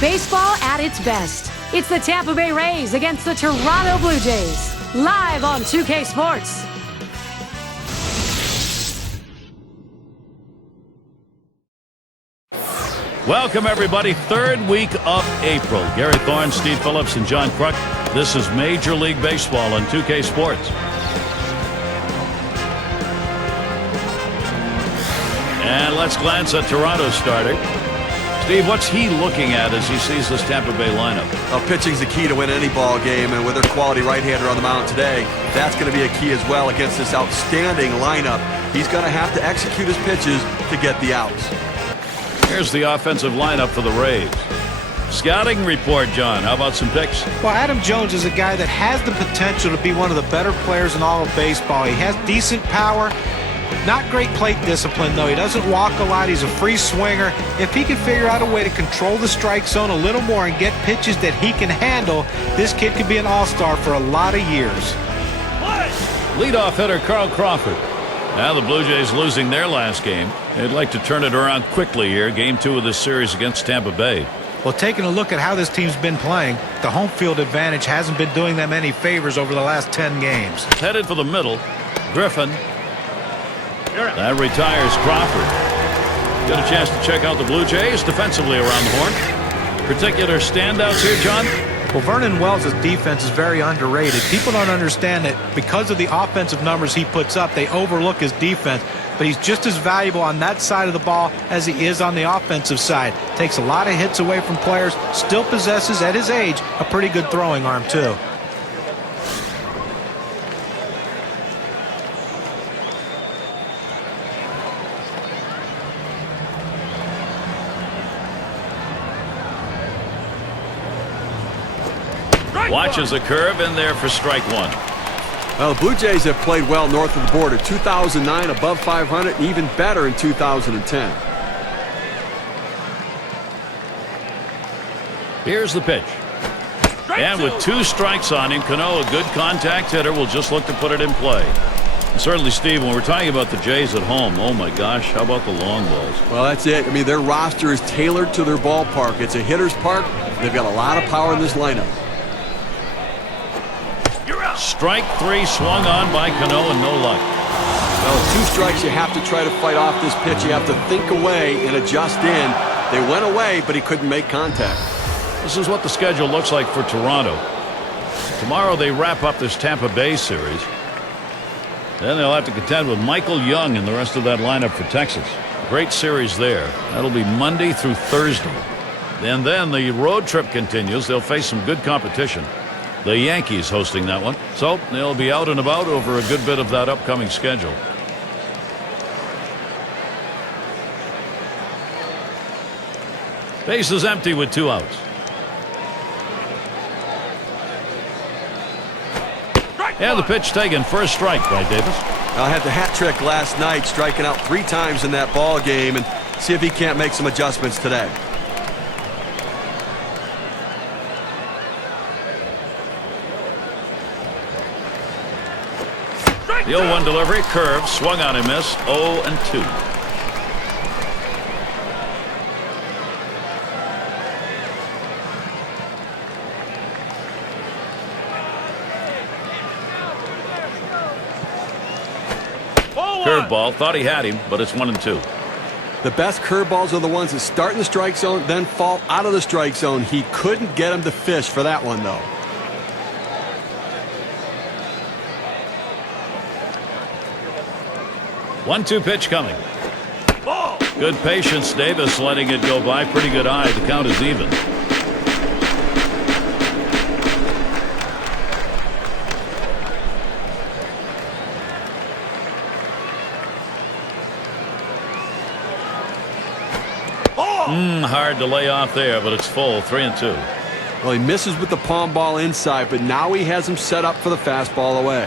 Baseball at its best. It's the Tampa Bay Rays against the Toronto Blue Jays. Live on 2K Sports. Welcome, everybody. Third week of April. Gary Thorne, Steve Phillips, and John Kruk. This is Major League Baseball on 2K Sports. And let's glance at Toronto's starter. Steve, what's he looking at as he sees this Tampa Bay lineup? Well, pitching's the key to win any ball game, and with their quality right-hander on the mound today, that's going to be a key as well against this outstanding lineup. He's going to have to execute his pitches to get the outs. Here's the offensive lineup for the Rays. Scouting report, John. How about some picks? Well, Adam Jones is a guy that has the potential to be one of the better players in all of baseball. He has decent power. Not great plate discipline, though. He doesn't walk a lot. He's a free swinger. If he can figure out a way to control the strike zone a little more and get pitches that he can handle, this kid could be an all-star for a lot of years. Leadoff hitter Carl Crawford. Now the Blue Jays losing their last game. They'd like to turn it around quickly here. Game 2 of this series against Tampa Bay. Well, taking a look at how this team's been playing, the home field advantage hasn't been doing them any favors over the last 10 games. Headed for the middle. Griffin. That retires Crawford. Got a chance to check out the Blue Jays defensively around the horn. Particular standouts here, John? Well, Vernon Wells' defense is very underrated. People don't understand that because of the offensive numbers he puts up, they overlook his defense. But he's just as valuable on that side of the ball as he is on the offensive side. Takes a lot of hits away from players. Still possesses, at his age, a pretty good throwing arm, too. Watches a curve in there for strike one. Well, the Blue Jays have played well north of the border. 2009 above 500, and even better in 2010. Here's the pitch. And with 2 strikes on him, Cano, a good contact hitter, will just look to put it in play. And certainly, Steve, when we're talking about the Jays at home, oh my gosh, how about the long balls? Well, that's it. I mean, their roster is tailored to their ballpark. It's a hitter's park. They've got a lot of power in this lineup. Strike 3 swung on by Cano and no luck. Well, 2 strikes, you have to try to fight off this pitch. You have to think away and adjust in. They went away, but he couldn't make contact. This is what the schedule looks like for Toronto. Tomorrow they wrap up this Tampa Bay series. Then they'll have to contend with Michael Young and the rest of that lineup for Texas. Great series there. That'll be Monday through Thursday. And then the road trip continues. They'll face some good competition. The Yankees hosting that one. So they'll be out and about over a good bit of that upcoming schedule. Base is empty with 2 outs. And the pitch taken, first strike by Davis. I had the hat trick last night, striking out 3 times in that ball game, and see if he can't make some adjustments today. The 0-1 delivery, curve, swung on and missed, 0-2. Curveball, thought he had him, but it's 1-2. The best curveballs are the ones that start in the strike zone, then fall out of the strike zone. He couldn't get him to fish for that one, though. One-two pitch coming. Good patience. Davis letting it go by. Pretty good eye. The count is even. Hard to lay off there, but it's full. 3-2. Well, he misses with the palm ball inside, but now he has him set up for the fastball away.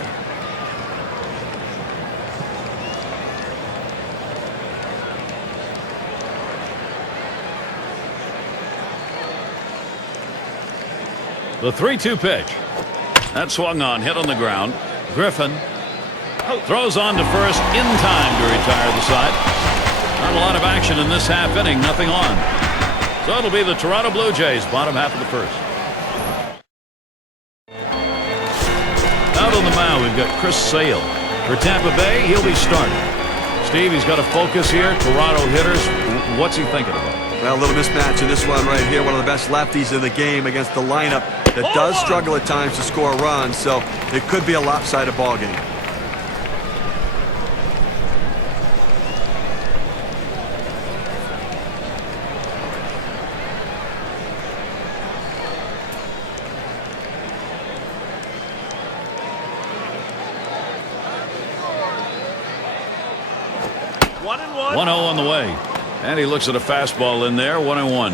The 3-2 pitch. That swung on, hit on the ground. Griffin throws on to first in time to retire the side. Not a lot of action in this half inning, nothing on. So it'll be the Toronto Blue Jays, bottom half of the first. Out on the mound, we've got Chris Sale. For Tampa Bay, he'll be starting. Steve, he's got to focus here. Toronto hitters, what's he thinking about? Well, a little mismatch in this one right here. One of the best lefties in the game against the lineup that does struggle at times to score runs. So it could be a lopsided ball game. One and 1-0 on the way. And he looks at a fastball in there. 1-1.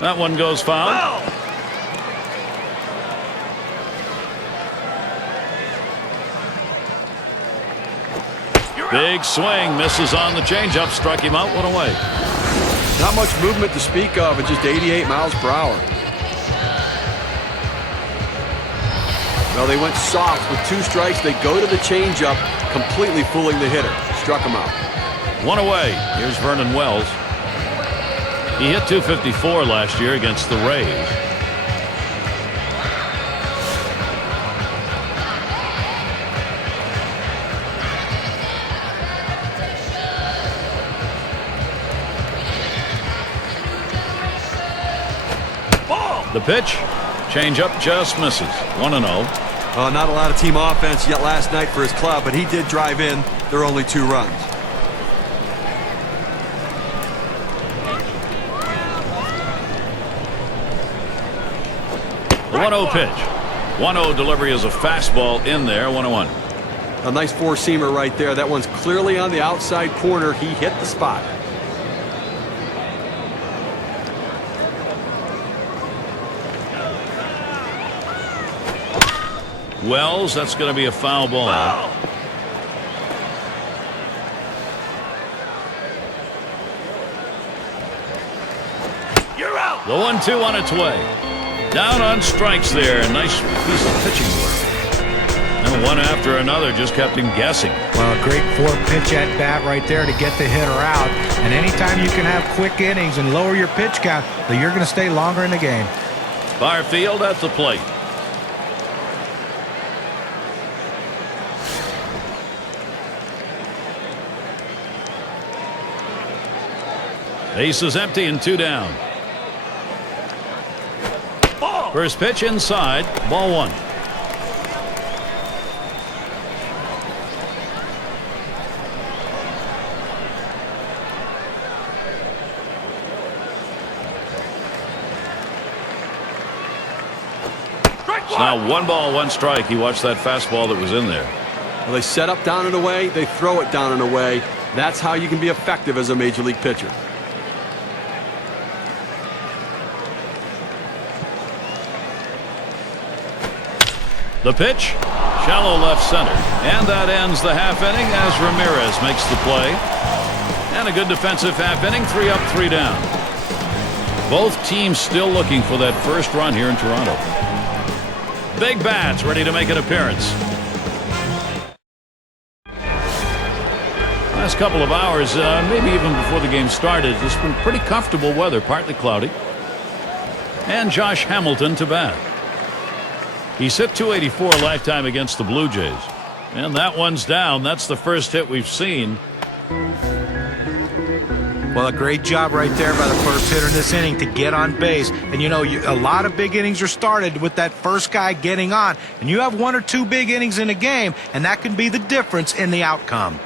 That one goes foul. Big swing, misses on the changeup, struck him out, 1 away. Not much movement to speak of at just 88 miles per hour. Well, they went soft with 2 strikes. They go to the changeup, completely fooling the hitter. Struck him out. 1 away. Here's Vernon Wells. He hit .254 last year against the Rays. The pitch, changeup, just misses. 1-0. Not a lot of team offense yet last night for his club, but he did drive in their only 2 runs. The 1-0 pitch. 1-0 delivery is a fastball in there. 1-1. A nice 4-seamer right there. That one's clearly on the outside corner. He hit the spot. Wells, that's going to be a foul ball. You're out. The 1-2 on its way. Down on strikes there. Nice piece of pitching work. And one after another just kept him guessing. Well, a great 4-pitch at bat right there to get the hitter out. And anytime you can have quick innings and lower your pitch count, you're going to stay longer in the game. Barfield at the plate. Base is empty and 2 down. First pitch inside, ball 1. It's now 1 ball, 1 strike. He watched that fastball that was in there. Well, they set up down and away. They throw it down and away. That's how you can be effective as a major league pitcher. The pitch, shallow left center, and that ends the half inning as Ramirez makes the play. And a good defensive half inning, 3 up, 3 down. Both teams still looking for that first run here in Toronto. Big bats ready to make an appearance. Last couple of hours, maybe even before the game started, it's been pretty comfortable weather, partly cloudy. And Josh Hamilton to bat. He's hit .284 lifetime against the Blue Jays. And that one's down. That's the first hit we've seen. Well, a great job right there by the first hitter in this inning to get on base. And, you know, a lot of big innings are started with that first guy getting on. And you have 1 or 2 big innings in a game, and that can be the difference in the outcome.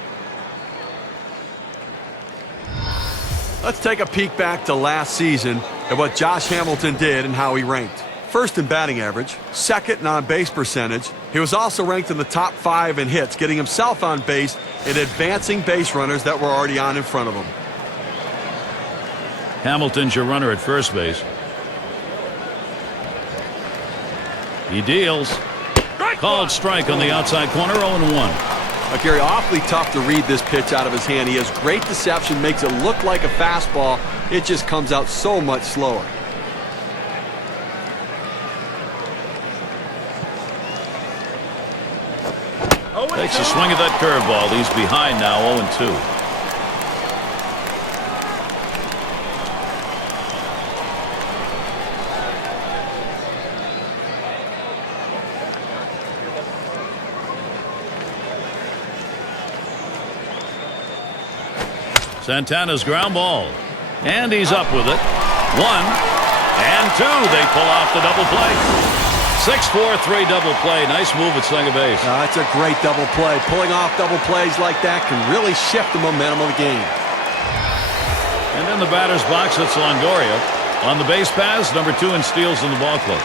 Let's take a peek back to last season at what Josh Hamilton did and how he ranked. First in batting average, second in on-base percentage. He was also ranked in the top 5 in hits, getting himself on base and advancing base runners that were already on in front of him. Hamilton's your runner at first base. He deals. Called strike on the outside corner, 0-1. Gary, awfully tough to read this pitch out of his hand. He has great deception, makes it look like a fastball. It just comes out so much slower. Takes a swing at that curveball. He's behind now, 0-2. Santana's ground ball. And he's up with it. 1 and 2. They pull off the double play. 6-4-3 double play. Nice move at second base. That's a great double play. Pulling off double plays like that can really shift the momentum of the game. And in the batter's box, it's Longoria. On the base paths, number 2 in steals in the ball club.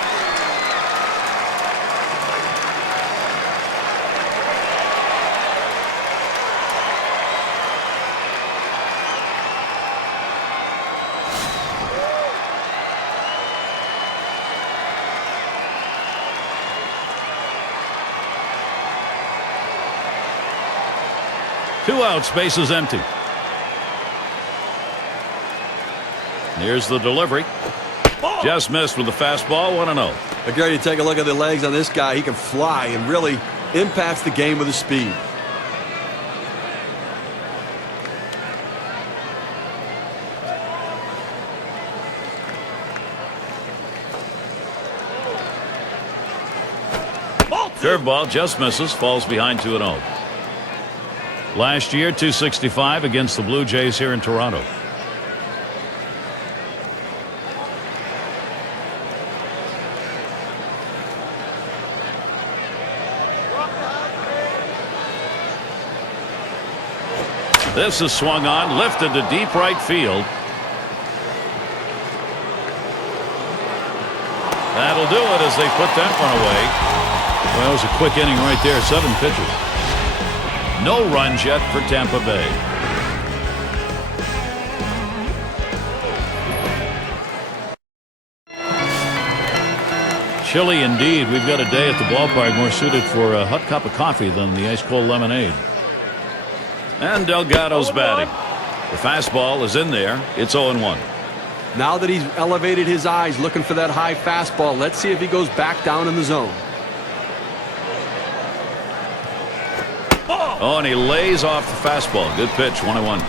Two out, space is empty. Here's the delivery. Just missed with the fastball, 1-0. Gary, you take a look at the legs on this guy. He can fly and really impacts the game with his speed. Curveball just misses, falls behind 2-0. Last year, 265 against the Blue Jays here in Toronto. This is swung on, lifted to deep right field. That'll do it as they put that one away. Well, it was a quick inning right there, 7 pitches. No runs yet for Tampa Bay. Chilly indeed. We've got a day at the ballpark more suited for a hot cup of coffee than the ice-cold lemonade. And Delgado's batting. The fastball is in there. It's 0-1. Now that he's elevated his eyes looking for that high fastball, let's see if he goes back down in the zone. Oh, and he lays off the fastball. Good pitch, 1-1. Well,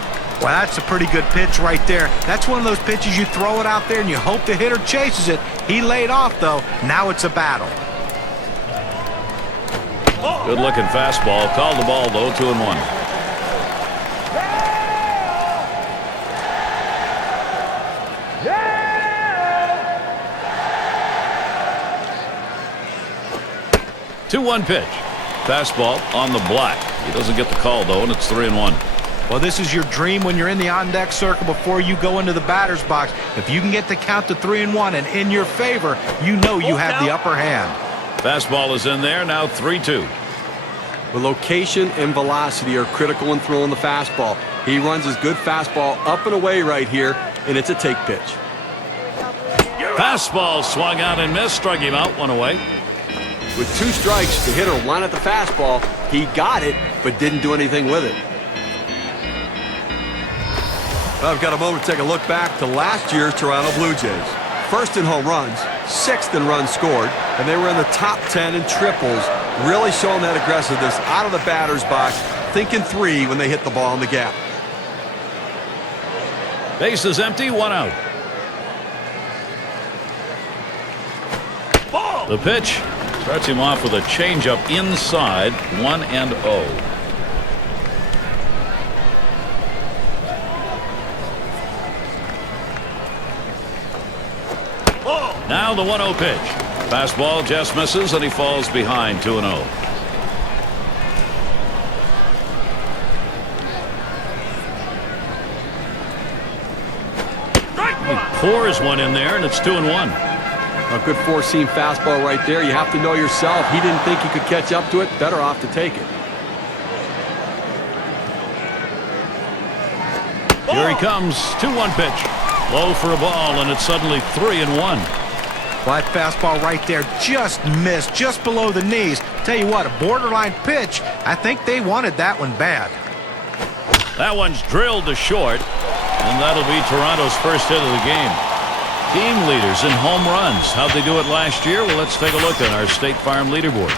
that's a pretty good pitch right there. That's one of those pitches you throw it out there and you hope the hitter chases it. He laid off, though. Now it's a battle. Good looking fastball. Called the ball, though, 2-1. Two-one pitch. Fastball on the black. He doesn't get the call, though, and it's 3-1. Well, this is your dream when you're in the on-deck circle before you go into the batter's box. If you can get the count to 3-1 and in your favor, you know you have the upper hand. Fastball is in there, now 3-2. The location and velocity are critical in throwing the fastball. He runs his good fastball up and away right here, and it's a take pitch. Fastball swung out and missed, struck him out, 1 away. With 2 strikes, the hitter wanted the fastball. He got it, but didn't do anything with it. Well, I've got a moment to take a look back to last year's Toronto Blue Jays. First in home runs, 6th in runs scored, and they were in the top 10 in triples, really showing that aggressiveness out of the batter's box, thinking 3 when they hit the ball in the gap. Base is empty, 1 out. The pitch starts him off with a changeup inside, 1-0. Now the 1-0 pitch. Fastball just misses and he falls behind 2-0. He pours one in there and it's 2-1. A good four-seam fastball right there. You have to know yourself. He didn't think he could catch up to it. Better off to take it. Here he comes. 2-1 pitch. Low for a ball, and it's suddenly 3-1. Well, that fastball right there just missed, just below the knees. Tell you what, a borderline pitch. I think they wanted that one bad. That one's drilled to short, and that'll be Toronto's first hit of the game. Team leaders in home runs. How'd they do it last year? Well, let's take a look at our State Farm leaderboard.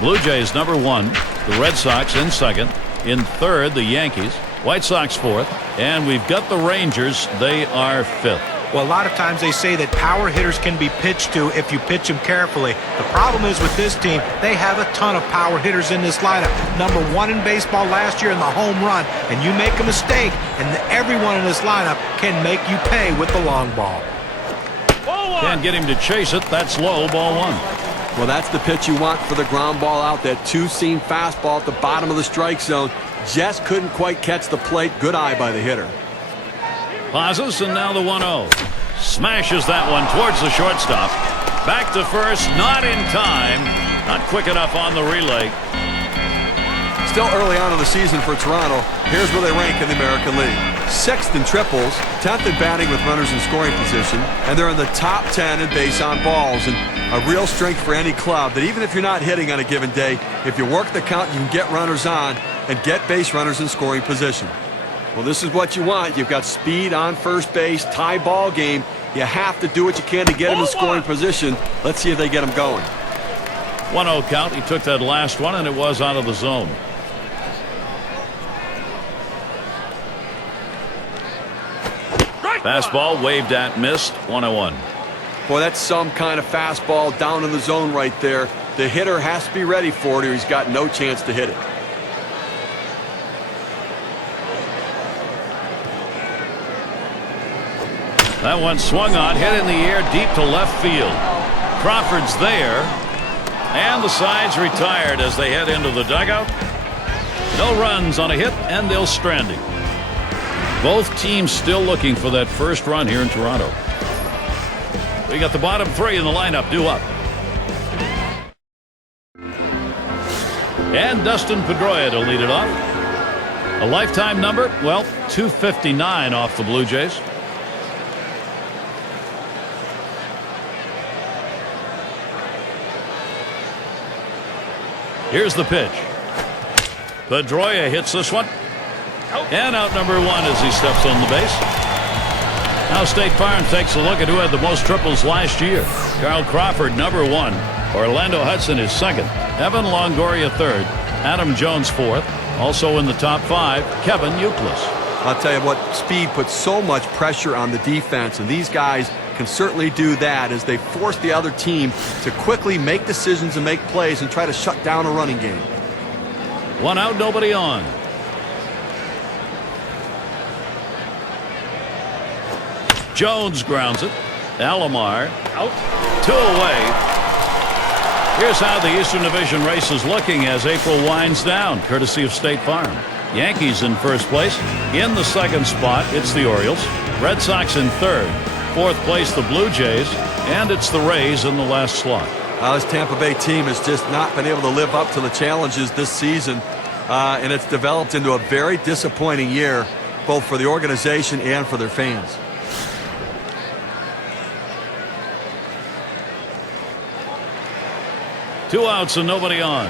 Blue Jays number 1, The Red Sox in second. In third, the Yankees. White Sox fourth. And we've got the Rangers. They are fifth. Well, a lot of times they say that power hitters can be pitched to if you pitch them carefully. The problem is with this team, they have a ton of power hitters in this lineup. Number 1 in baseball last year in the home run. And you make a mistake, and everyone in this lineup can make you pay with the long ball. Can't get him to chase it. That's low, ball 1. Well, that's the pitch you want for the ground ball out. That two-seam fastball at the bottom of the strike zone. Just couldn't quite catch the plate. Good eye by the hitter. Pauses, and now the 1-0. Smashes that one towards the shortstop. Back to first, not in time. Not quick enough on the relay. Still early on in the season for Toronto. Here's where they rank in the American League. 6th in triples, 10th in batting with runners in scoring position, and they're in the top 10 in base on balls. And a real strength for any club that even if you're not hitting on a given day, if you work the count, you can get runners on and get base runners in scoring position. Well, this is what you want. You've got speed on first base, tie ball game. You have to do what you can to get them in scoring position. Let's see if they get them going. 1-0 count. He took that last one, and it was out of the zone. Fastball waved at, missed. 1-1. Boy, that's some kind of fastball down in the zone right there. The hitter has to be ready for it or he's got no chance to hit it. That one swung on, hit in the air deep to left field. Crawford's there. And the side's retired as they head into the dugout. No runs on a hit, and they'll strand him. Both teams still looking for that first run here in Toronto. We got the bottom 3 in the lineup due up. And Dustin Pedroia to lead it off. A lifetime number, well, 259 off the Blue Jays. Here's the pitch. Pedroia hits this one. And out number 1 as he steps on the base. Now State Farm takes a look at who had the most triples last year. Carl Crawford, number 1. Orlando Hudson is second. Evan Longoria third. Adam Jones fourth. Also in the top 5, Kevin Youkilis. I'll tell you what, speed puts so much pressure on the defense, and these guys can certainly do that as they force the other team to quickly make decisions and make plays and try to shut down a running game. 1 out, nobody on. Jones grounds it. Alomar out. 2 away. Here's how the Eastern Division race is looking as April winds down, courtesy of State Farm. Yankees in first place. In the second spot, it's the Orioles. Red Sox in third. Fourth place, the Blue Jays. And it's the Rays in the last slot. This Tampa Bay team has just not been able to live up to the challenges this season. And it's developed into a very disappointing year, both for the organization and for their fans. Two outs and nobody on.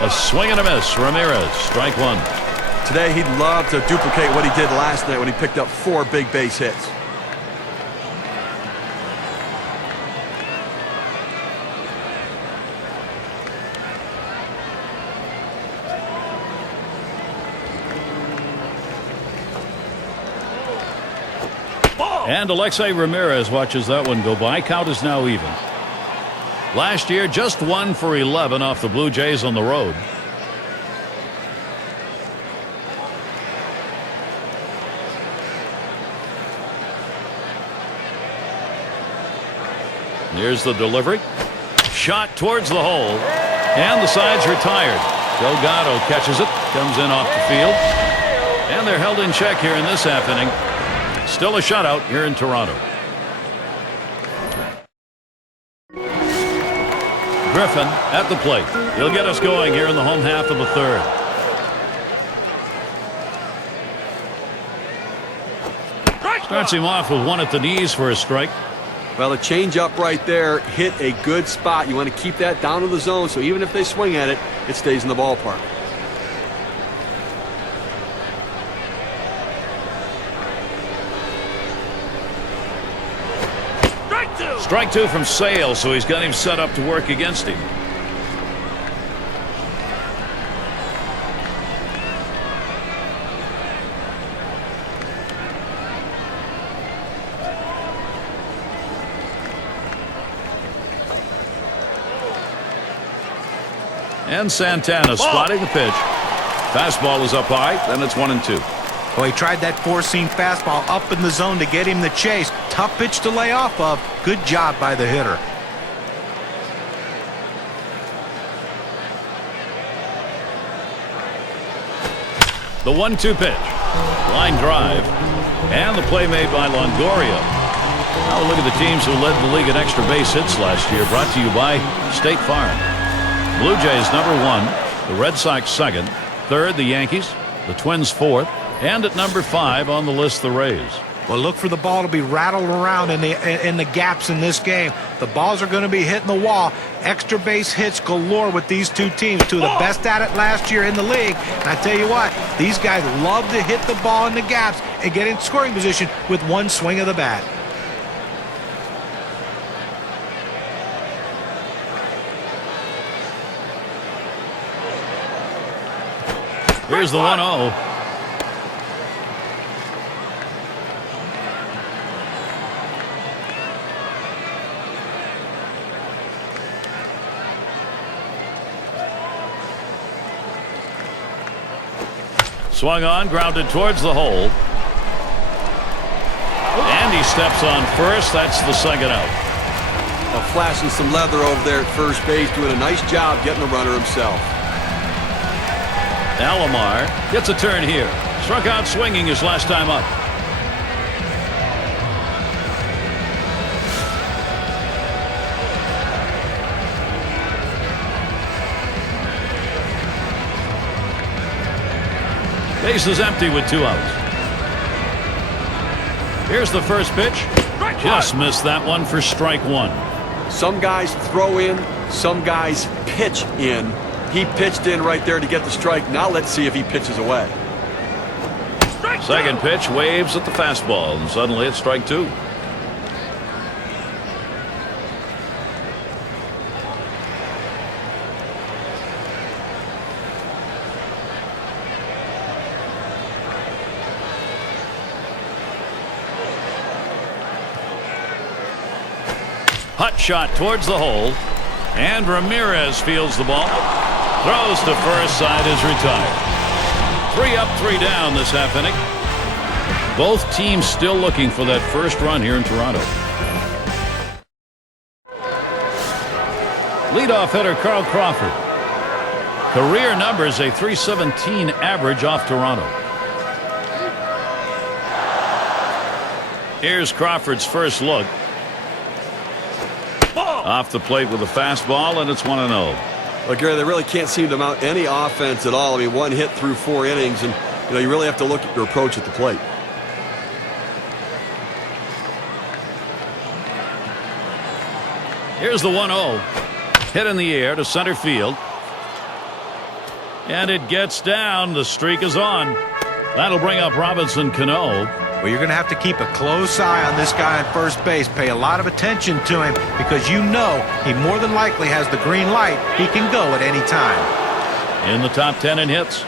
A swing and a miss. Ramirez, strike 1. Today he'd love to duplicate what he did last night when he picked up 4 big base hits. And Alexei Ramirez watches that one go by. Count is now even. Last year, just 1 for 11 off the Blue Jays on the road. Here's the delivery. Shot towards the hole. And the side's retired. Delgado catches it. Comes in off the field. And they're held in check here in this half inning. Still a shutout here in Toronto. Griffin at the plate. He'll get us going here in the home half of the third. Starts him off with 1 at the knees for a strike. Well, a changeup right there hit a good spot. You want to keep that down in the zone so even if they swing at it, it stays in the ballpark. Strike two from Sale, so he's got him set up to work against him. And Santana spotting the pitch. Fastball is up high, then it's 1-2. Well, he tried that four-seam fastball up in the zone to get him the chase. Tough pitch to lay off of. Good job by the hitter. The 1-2 pitch. Line drive. And the play made by Longoria. Now look at the teams who led the league in extra base hits last year. Brought to you by State Farm. Blue Jays number 1. The Red Sox second. Third, the Yankees. The Twins fourth. And at number 5 on the list, the Rays. Well, look for the ball to be rattled around in the gaps in this game. The balls are going to be hitting the wall. Extra base hits galore with these two teams. Two of the best at it last year in the league. And I tell you what, these guys love to hit the ball in the gaps and get in scoring position with one swing of the bat. Here's the 1-0. Swung on, grounded towards the hole. And he steps on first. That's the second out. Flashing some leather over there at first base, doing a nice job getting the runner himself. Alomar gets a turn here. Struck out swinging his last time up. Base is empty with 2 outs. Here's the first pitch. Just missed that one for strike 1. Some guys throw in, some guys pitch in. He pitched in right there to get the strike. Now let's see if he pitches away. Second pitch waves at the fastball, and suddenly it's strike 2. Hot shot towards the hole, and Ramirez fields the ball. Throws to first, side is retired. 3 up, 3 down this half inning. Both teams still looking for that first run here in Toronto. Leadoff hitter Carl Crawford. Career numbers a .317 average off Toronto. Here's Crawford's first look. Off the plate with a fastball, and it's 1-0. Well, Gary, they really can't seem to mount any offense at all. I mean, 1 hit through 4 innings, and you really have to look at your approach at the plate. Here's the 1-0. Hit in the air to center field. And it gets down. The streak is on. That'll bring up Robinson Cano. Well, you're going to have to keep a close eye on this guy at first base. Pay a lot of attention to him because you know he more than likely has the green light. He can go at any time. In the top 10 in hits.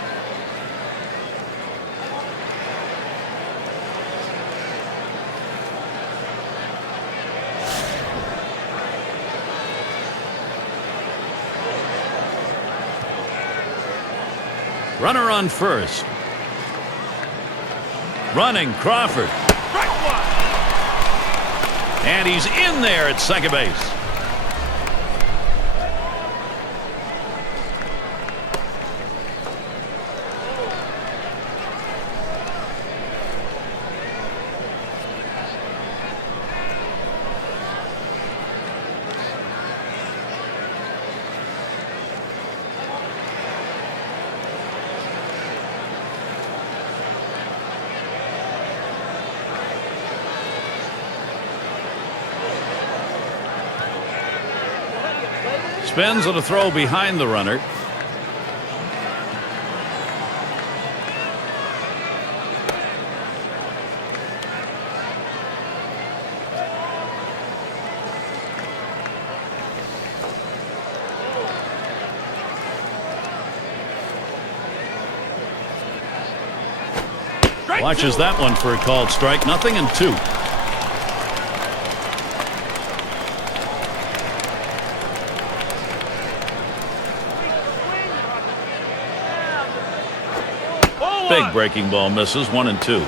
Runner on first. Running Crawford. And he's in there at second base. Spins on a throw behind the runner. Watches that one for a called strike. 0-2. Big breaking ball misses. 1-2.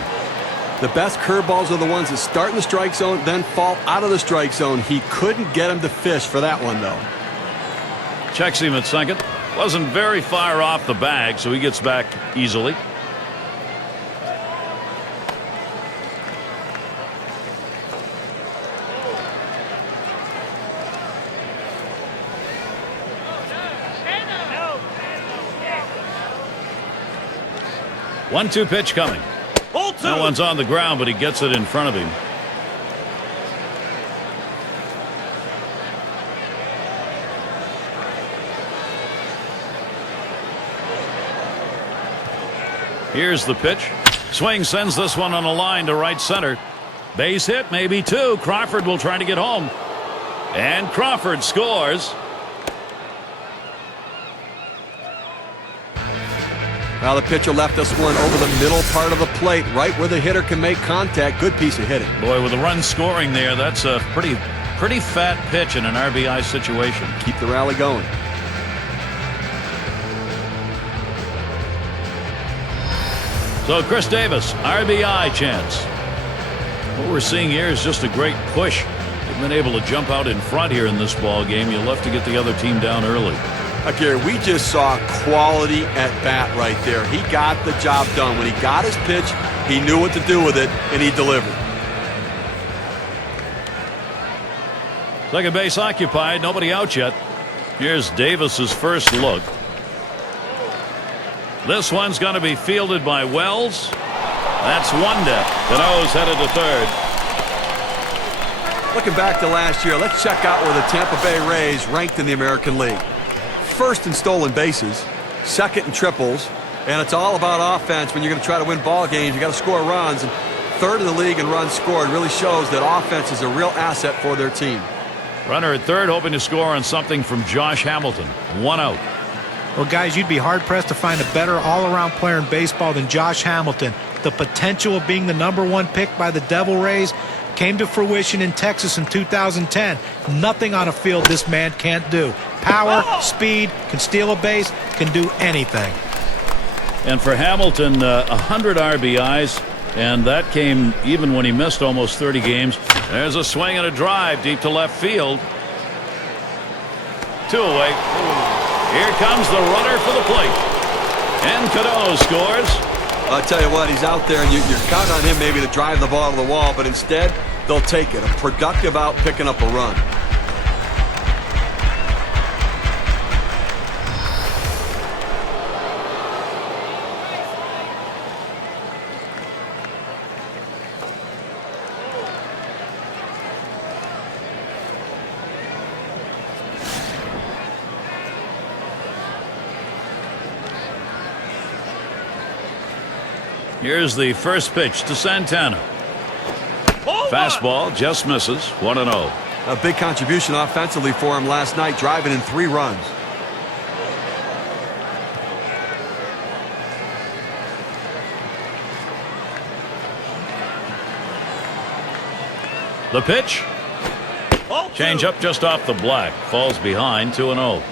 The best curveballs are the ones that start in the strike zone, then fall out of the strike zone. He couldn't get him to fish for that one, though. Checks him at second. Wasn't very far off the bag, so he gets back easily. One-two pitch coming. That one's on the ground, but he gets it in front of him. Here's the pitch. Swing sends this one on a line to right center. Base hit, maybe two. Crawford will try to get home. And Crawford scores. Now the pitcher left us one over the middle part of the plate, right where the hitter can make contact. Good piece of hitting. Boy, with a run scoring there, that's a pretty fat pitch in an RBI situation. Keep the rally going. So Chris Davis, RBI chance. What we're seeing here is just a great push. They've been able to jump out in front here in this ball game. You'll have to get the other team down early. Gary, we just saw quality at bat right there. He got the job done. When he got his pitch, he knew what to do with it, and he delivered. Second base occupied, nobody out yet. Here's Davis's first look. This one's going to be fielded by Wells. That's one down. Cano's headed to third. Looking back to last year, let's check out where the Tampa Bay Rays ranked in the American League. First in stolen bases, second in triples, and it's all about offense. When you're going to try to win ball games, you got to score runs. And third in the league in runs scored really shows that offense is a real asset for their team. Runner at third, hoping to score on something from Josh Hamilton. One out. Well, guys, you'd be hard-pressed to find a better all-around player in baseball than Josh Hamilton. The potential of being the #1 pick by the Devil Rays came to fruition in Texas in 2010. Nothing on a field this man can't do. Power, speed, can steal a base, can do anything. And for Hamilton, 100 RBIs, and that came even when he missed almost 30 games. There's a swing and a drive deep to left field. Two away. Here comes the runner for the plate. And Cano scores. I'll tell you what, he's out there, and you're counting on him maybe to drive the ball to the wall, but instead, they'll take it. A productive out, picking up a run. Here's the first pitch to Santana. Fastball just misses. 1-0. A big contribution offensively for him last night, driving in 3 runs. The pitch. Change up just off the black. Falls behind. 2-0.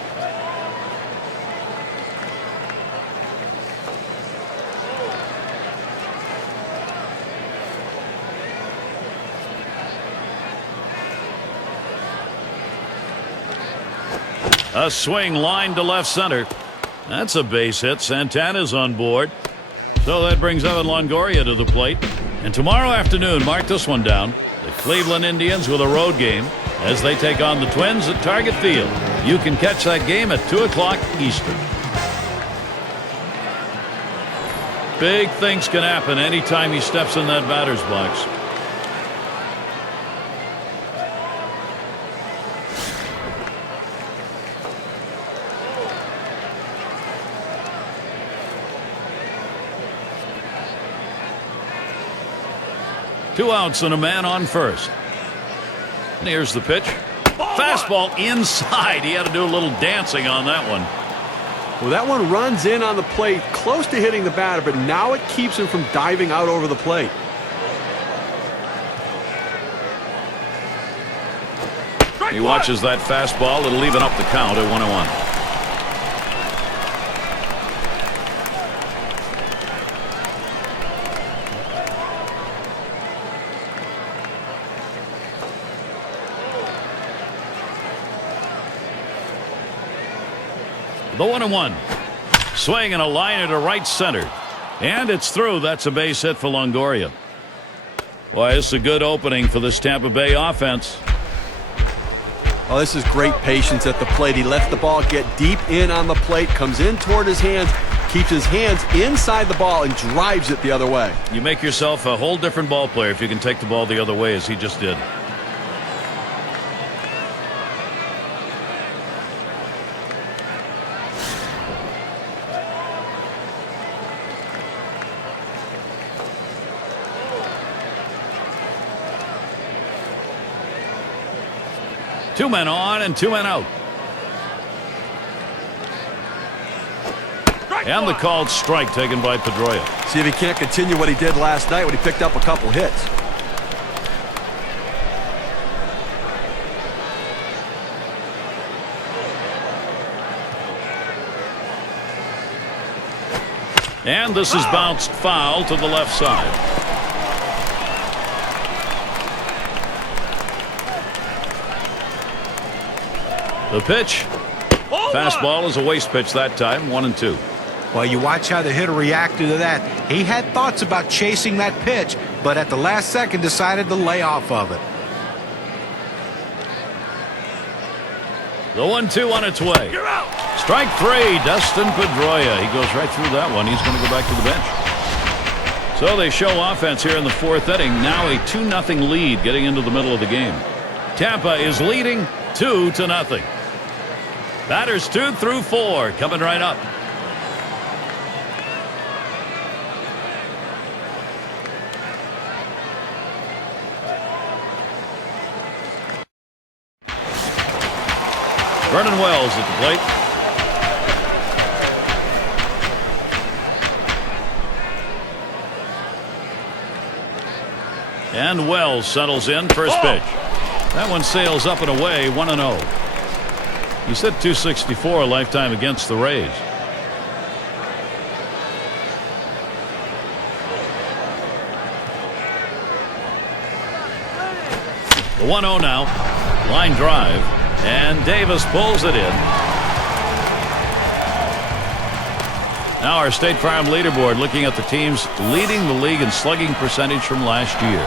A swing line to left center. That's a base hit. Santana's on board. So that brings Evan Longoria to the plate. And tomorrow afternoon, mark this one down, the Cleveland Indians with a road game as they take on the Twins at Target Field. You can catch that game at 2 o'clock Eastern. Big things can happen anytime he steps in that batter's box. Two outs and a man on first. And here's the pitch. Fastball inside. He had to do a little dancing on that one. Well, that one runs in on the plate, close to hitting the batter, but now it keeps him from diving out over the plate. He watches that fastball. It'll even up the count at 1-1. The 1-1. Swing and a liner to right center. And it's through. That's a base hit for Longoria. Boy, this is a good opening for this Tampa Bay offense. Oh, this is great patience at the plate. He lets the ball get deep in on the plate, comes in toward his hands, keeps his hands inside the ball, and drives it the other way. You make yourself a whole different ball player if you can take the ball the other way as he just did. Two men on and two men out. And the called strike taken by Pedroia. See if he can't continue what he did last night when he picked up a couple hits. And this is bounced foul to the left side. The pitch. Fastball is a waste pitch that time. 1-2. Well, you watch how the hitter reacted to that. He had thoughts about chasing that pitch, but at the last second decided to lay off of it. The 1-2 on its way. Strike three. Dustin Pedroia. He goes right through that one. He's going to go back to the bench. So they show offense here in the fourth inning. Now a 2-0 lead getting into the middle of the game. Tampa is leading 2-0. Batters 2 through 4 coming right up. Vernon Wells at the plate. And Wells settles in. First pitch. That one sails up and away. 1-0. He's hit .264 a lifetime against the Rays. The 1-0 now. Line drive. And Davis pulls it in. Now our State Farm leaderboard looking at the teams leading the league in slugging percentage from last year.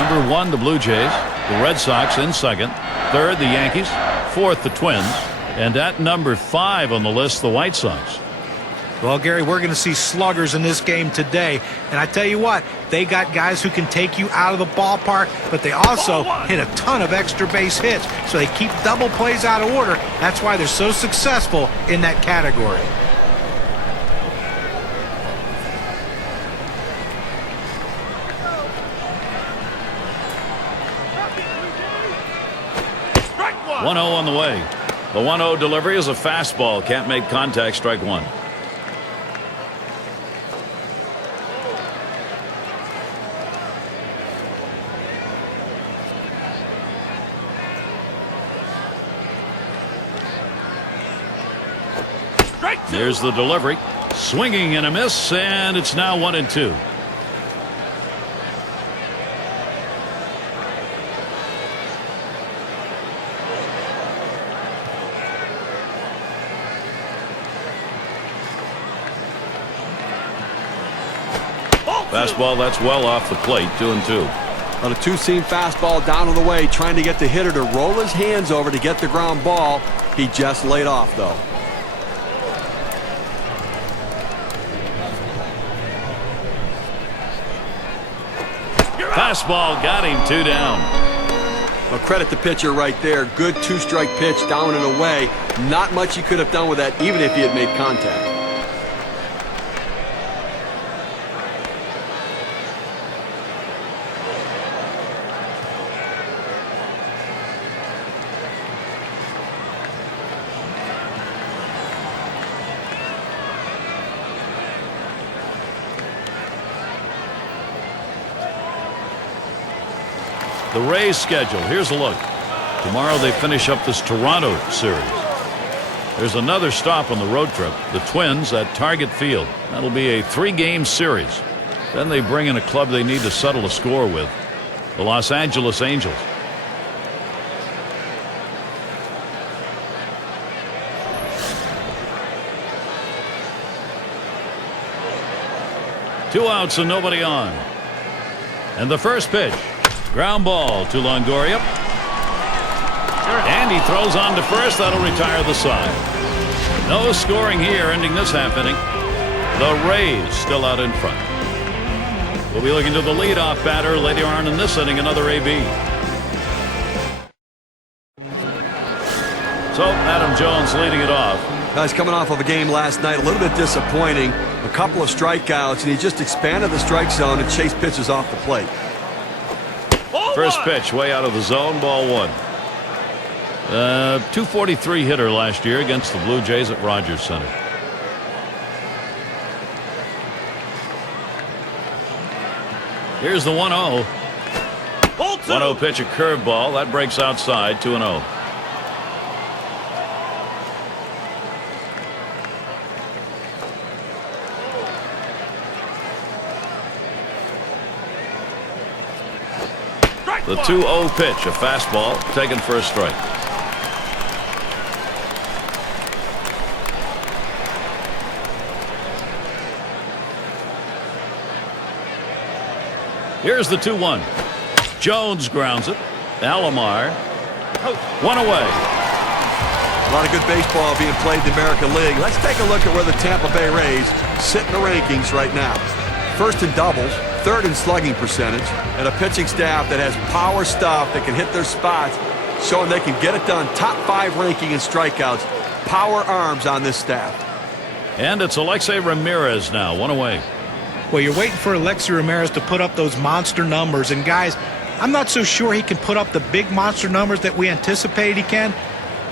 Number 1, the Blue Jays. The Red Sox in second. Third, the Yankees. Fourth, the Twins. And at number 5 on the list, the White Sox. Well, Gary, we're going to see sluggers in this game today. And I tell you what, they got guys who can take you out of the ballpark, but they also hit a ton of extra base hits. So they keep double plays out of order. That's why they're so successful in that category. Strike 1-0 on the way. The 1-0 delivery is a fastball. Can't make contact. Strike 1. There's the delivery. Swinging and a miss, and it's now 1-2. Fastball that's well off the plate. 2-2. On a two-seam fastball down on the way, trying to get the hitter to roll his hands over to get the ground ball. He just laid off, though. Fastball got him. 2 down. Well, credit the pitcher right there. Good two-strike pitch down and away. Not much he could have done with that, even if he had made contact. The Rays schedule. Here's a look. Tomorrow they finish up this Toronto series. There's another stop on the road trip. The Twins at Target Field. That'll be a 3-game series. Then they bring in a club they need to settle a score with. The Los Angeles Angels. Two outs and nobody on. And the first pitch. Ground ball to Longoria. And he throws on to first. That'll retire the side. No scoring here ending this half inning. The Rays still out in front. We'll be looking to the leadoff batter later on in this inning. Another AB. So Adam Jones leading it off. He's coming off of a game last night, a little bit disappointing. A couple of strikeouts, and he just expanded the strike zone and chased pitches off the plate. First pitch way out of the zone, ball one. 243 hitter last year against the Blue Jays at Rogers Center. Here's the 1-0. 1-0 pitch, a curveball that breaks outside. 2-0. The 2-0 pitch, a fastball taken for a strike. Here's the 2-1. Jones grounds it. Alomar. One away. A lot of good baseball being played in the American League. Let's take a look at where the Tampa Bay Rays sit in the rankings right now. First in doubles, third in slugging percentage, and a pitching staff that has power stuff that can hit their spots, showing they can get it done. Top 5 ranking in strikeouts. Power arms on this staff. And it's Alexei Ramirez now. One away. Well, you're waiting for Alexei Ramirez to put up those monster numbers. And, guys, I'm not so sure he can put up the big monster numbers that we anticipated he can.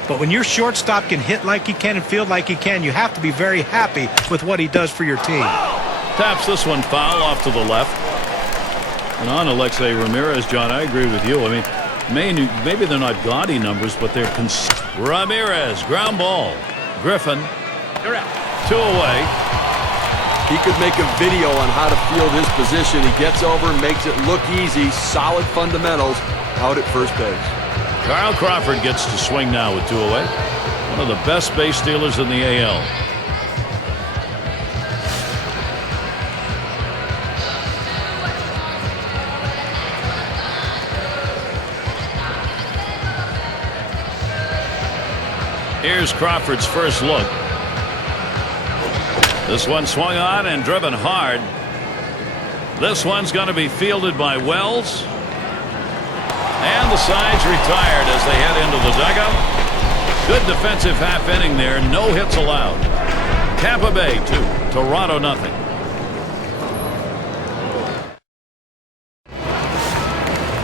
But when your shortstop can hit like he can and field like he can, you have to be very happy with what he does for your team. Taps this one foul off to the left. And on Alexei Ramirez, John, I agree with you. I mean, maybe they're not gaudy numbers, but they're Ramirez, ground ball. Griffin, 2 away. He could make a video on how to field his position. He gets over and makes it look easy. Solid fundamentals out at first base. Carl Crawford gets to swing now with 2 away. One of the best base stealers in the AL. Here's Crawford's first look. This one swung on and driven hard. This one's going to be fielded by Wells. And the side's retired as they head into the dugout. Good defensive half inning there. No hits allowed. Tampa Bay 2, Toronto nothing.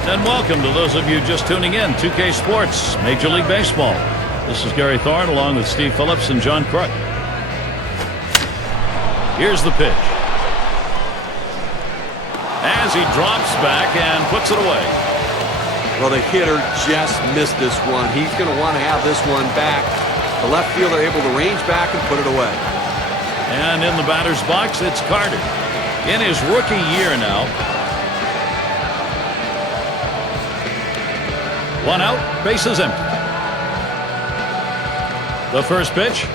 And welcome to those of you just tuning in. 2K Sports, Major League Baseball. This is Gary Thorne along with Steve Phillips and John Crook. Here's the pitch. As he drops back and puts it away. Well, the hitter just missed this one. He's going to want to have this one back. The left fielder able to range back and put it away. And in the batter's box, it's Carter. In his rookie year now. 1 out, bases empty. The first pitch.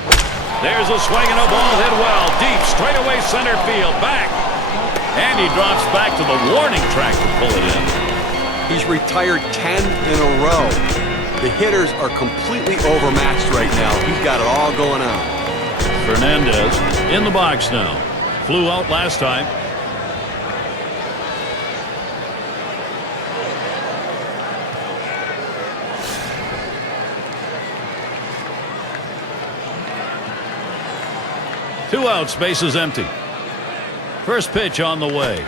There's a swing and a ball hit well. Deep, straightaway center field. Back. And he drops back to the warning track to pull it in. He's retired 10 in a row. The hitters are completely overmatched right now. He's got it all going on. Fernandez in the box now. Flew out last time. Two outs, bases empty. First pitch on the way.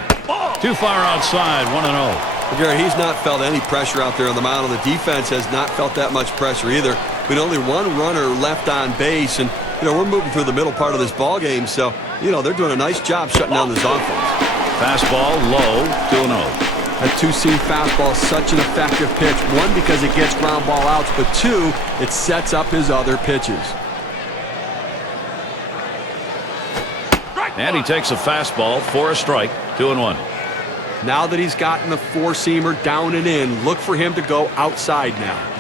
Too far outside, 1-0. Gary, he's not felt any pressure out there on the mound. The defense has not felt that much pressure either. With only 1 runner left on base, and we're moving through the middle part of this ball game, so they're doing a nice job shutting down this offense. Fastball low, 2-0. That two-seam fastball is such an effective pitch. One, because it gets ground ball outs, but two, it sets up his other pitches. And he takes a fastball for a strike. 2-1. Now that he's gotten the four-seamer down and in, look for him to go outside now.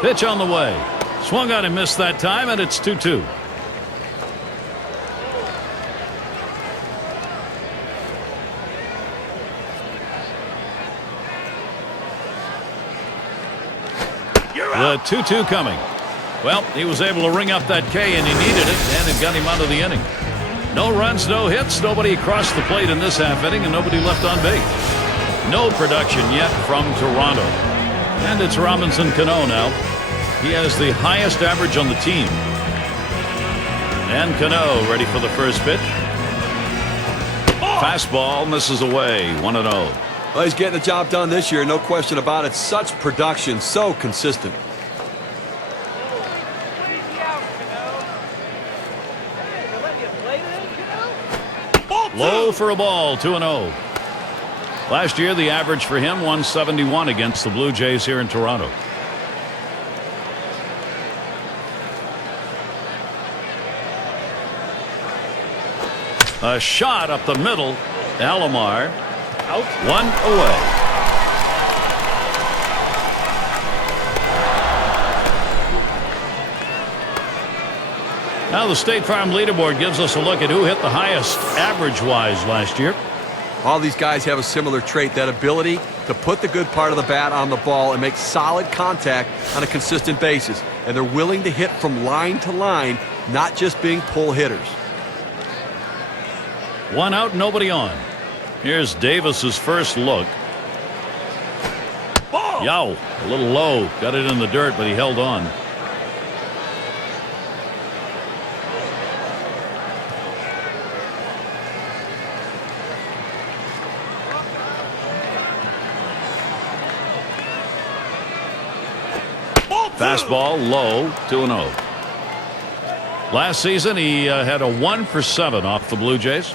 Pitch on the way. Swung on and missed that time, and it's 2-2. The 2-2 coming. Well, he was able to ring up that K, and he needed it, and it got him out of the inning. No runs, no hits, nobody crossed the plate in this half inning, and nobody left on base. No production yet from Toronto. And it's Robinson Cano now. He has the highest average on the team. And Cano ready for the first pitch. Fastball misses away. 1-0. Well, he's getting the job done this year, no question about it. Such production, so consistent. Low for a ball. 2-0. Last year, the average for him, 171 against the Blue Jays here in Toronto. A shot up the middle. Alomar out. 1 away. Now the State Farm leaderboard gives us a look at who hit the highest average-wise last year. All these guys have a similar trait, that ability to put the good part of the bat on the ball and make solid contact on a consistent basis. And they're willing to hit from line to line, not just being pull hitters. 1 out, nobody on. Here's Davis's first look. Yow, a little low. Got it in the dirt, but he held on. Fastball low. 2-0. Last season he had a 1 for 7 off the Blue Jays.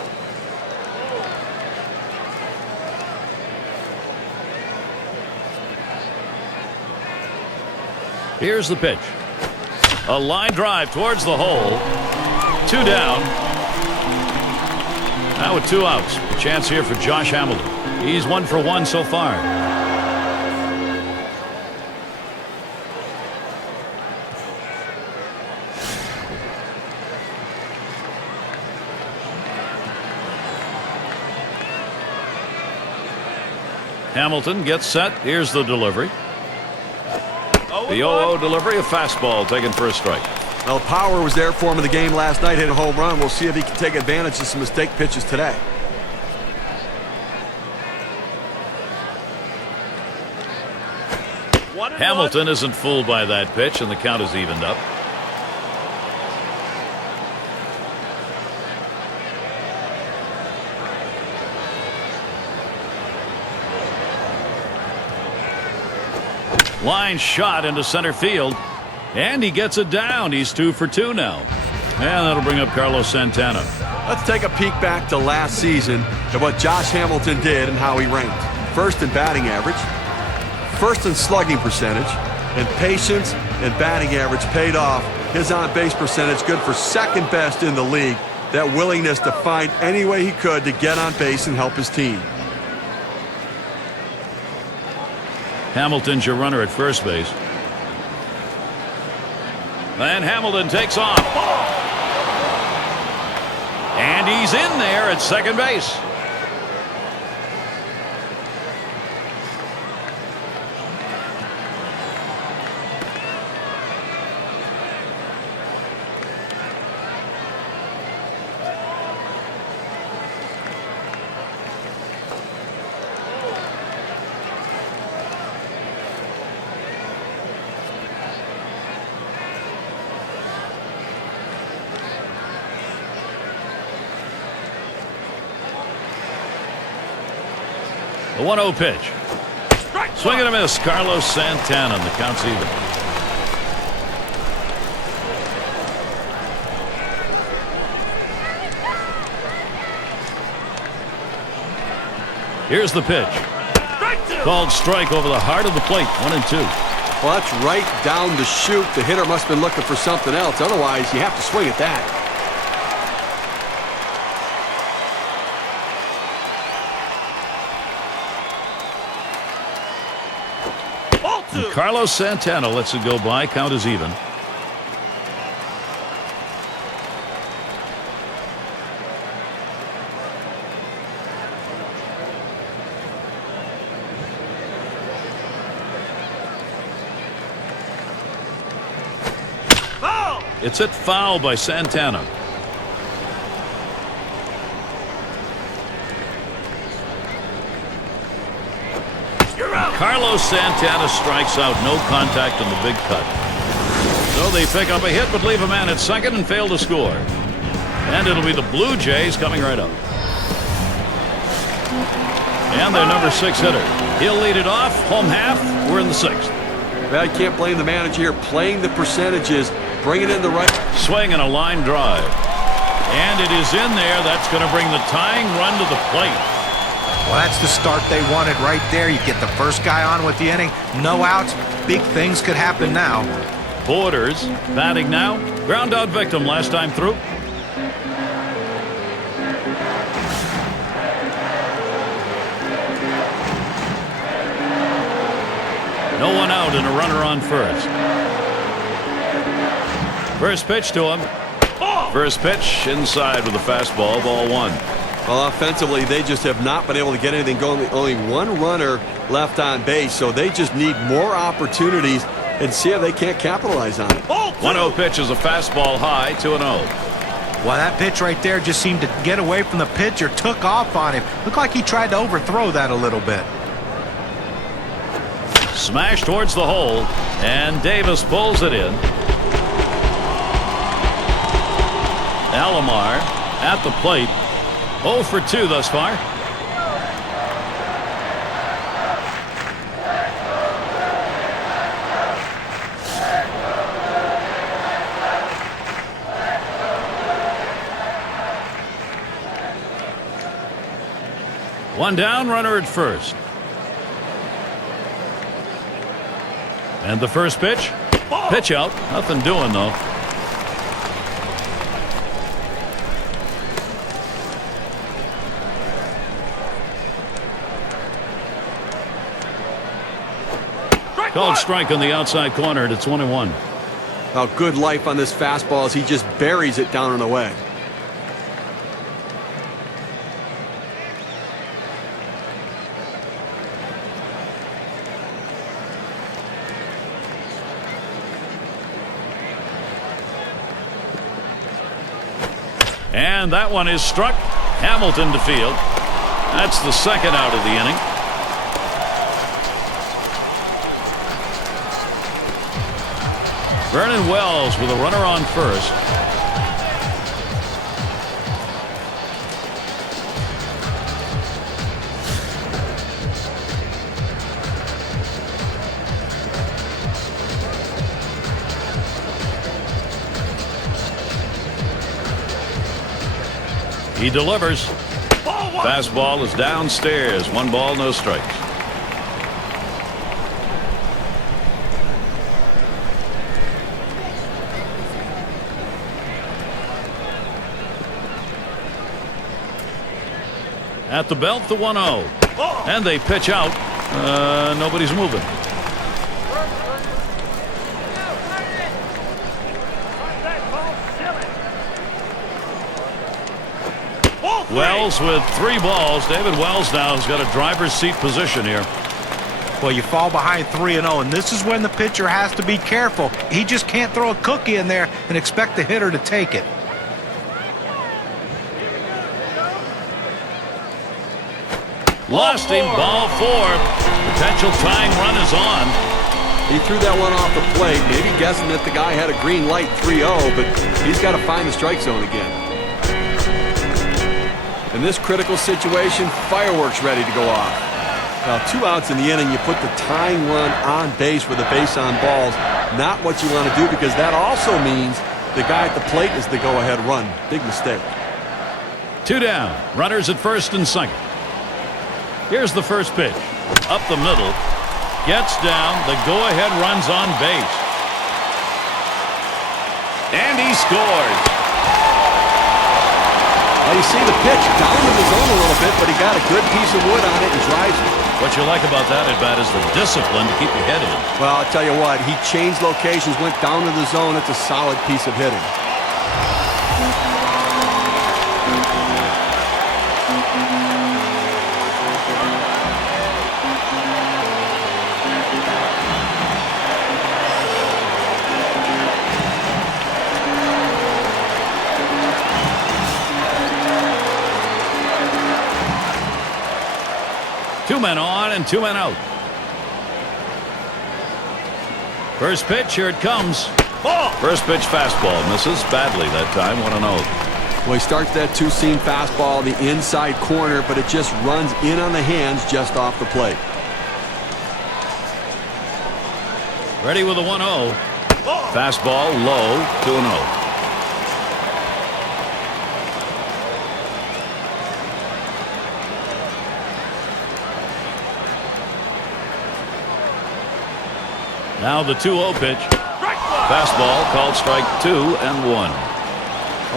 Here's the pitch. A line drive towards the hole. 2 down. Now with 2 outs. A chance here for Josh Hamilton. He's 1 for 1 so far. Hamilton gets set. Here's the delivery. The 0-0 delivery, a fastball taken for a strike. Well, power was there for him in the game last night, hit a home run. We'll see if he can take advantage of some mistake pitches today. Hamilton isn't fooled by that pitch, and the count is evened up. Line shot into center field, and he gets it down. He's 2 for 2 now, and that'll bring up Carlos Santana. Let's take a peek back to last season at what Josh Hamilton did and how he ranked. First in batting average, first in slugging percentage, and patience and batting average paid off. His on-base percentage good for second best in the league. That willingness to find any way he could to get on base and help his team. Hamilton's your runner at first base. And Hamilton takes off. And he's in there at second base. The 1-0 pitch. Swing and a miss. Carlos Santana, and the count's even. Here's the pitch. Called strike over the heart of the plate. 1-2. Well, that's right down the chute. The hitter must have been looking for something else. Otherwise, you have to swing at that. And Carlos Santana lets it go by. Count is even. It's hit foul by Santana. Carlos Santana strikes out. No contact on the big cut. So they pick up a hit but leave a man at second and fail to score. And it'll be the Blue Jays coming right up. And their number 6 hitter. He'll lead it off. Home half. We're in the 6th. Well, I can't blame the manager here. Playing the percentages. Bringing in the right swing and a line drive, and it is in there. That's going to bring the tying run to the plate. Well, that's the start they wanted right there. You get the first guy on with the inning, no outs. Big things could happen now. Borders batting now. Ground out victim last time through. No one out and a runner on first. First pitch to him. First pitch inside with a fastball. Ball 1. Well, offensively, they just have not been able to get anything going. Only one runner left on base, so they just need more opportunities and see if they can't capitalize on it. 1-0 pitch is a fastball high. 2-0. Well, that pitch right there just seemed to get away from the pitcher, took off on him. Looked like he tried to overthrow that a little bit. Smash towards the hole, and Davis pulls it in. Alomar at the plate. 0 for 2 thus far. One down, runner at first. And the first pitch. Pitch out. Nothing doing though. Called strike on the outside corner. It's 1-1. Oh, good life on this fastball as he just buries it down and away. And that one is struck. Hamilton to field. That's the second out of the inning. Vernon Wells with a runner on first. He delivers. Fastball is downstairs. 1 ball, no strikes. At the belt, the 1-0. And they pitch out. Nobody's moving. Wells with 3 balls. David Wells now has got a driver's seat position here. Well, you fall behind 3-0, and this is when the pitcher has to be careful. He just can't throw a cookie in there and expect the hitter to take it. Lost him. Ball 4. Potential tying run is on. He threw that one off the plate, maybe guessing that the guy had a green light 3-0, but he's got to find the strike zone again. In this critical situation, fireworks ready to go off. Now, 2 outs in the inning, you put the tying run on base with a base on balls. Not what you want to do, because that also means the guy at the plate is the go-ahead run. Big mistake. 2 down. Runners at first and second. Here's the first pitch. Up the middle. Gets down. The go-ahead runs on base. And he scores. Well, you see the pitch down in the zone a little bit, but he got a good piece of wood on it and drives it. What you like about that at bat is the discipline to keep your head in. Well, I'll tell you what, he changed locations, went down to the zone. It's a solid piece of hitting. Two men on and two men out. First pitch, here it comes. Ball. First pitch fastball. Misses badly that time. 1-0. Well, he starts that two-seam fastball, the inside corner, but it just runs in on the hands just off the plate. Ready with a 1-0. Fastball low. 2-0. Now the 2-0 pitch. Fastball called strike 2 and 1.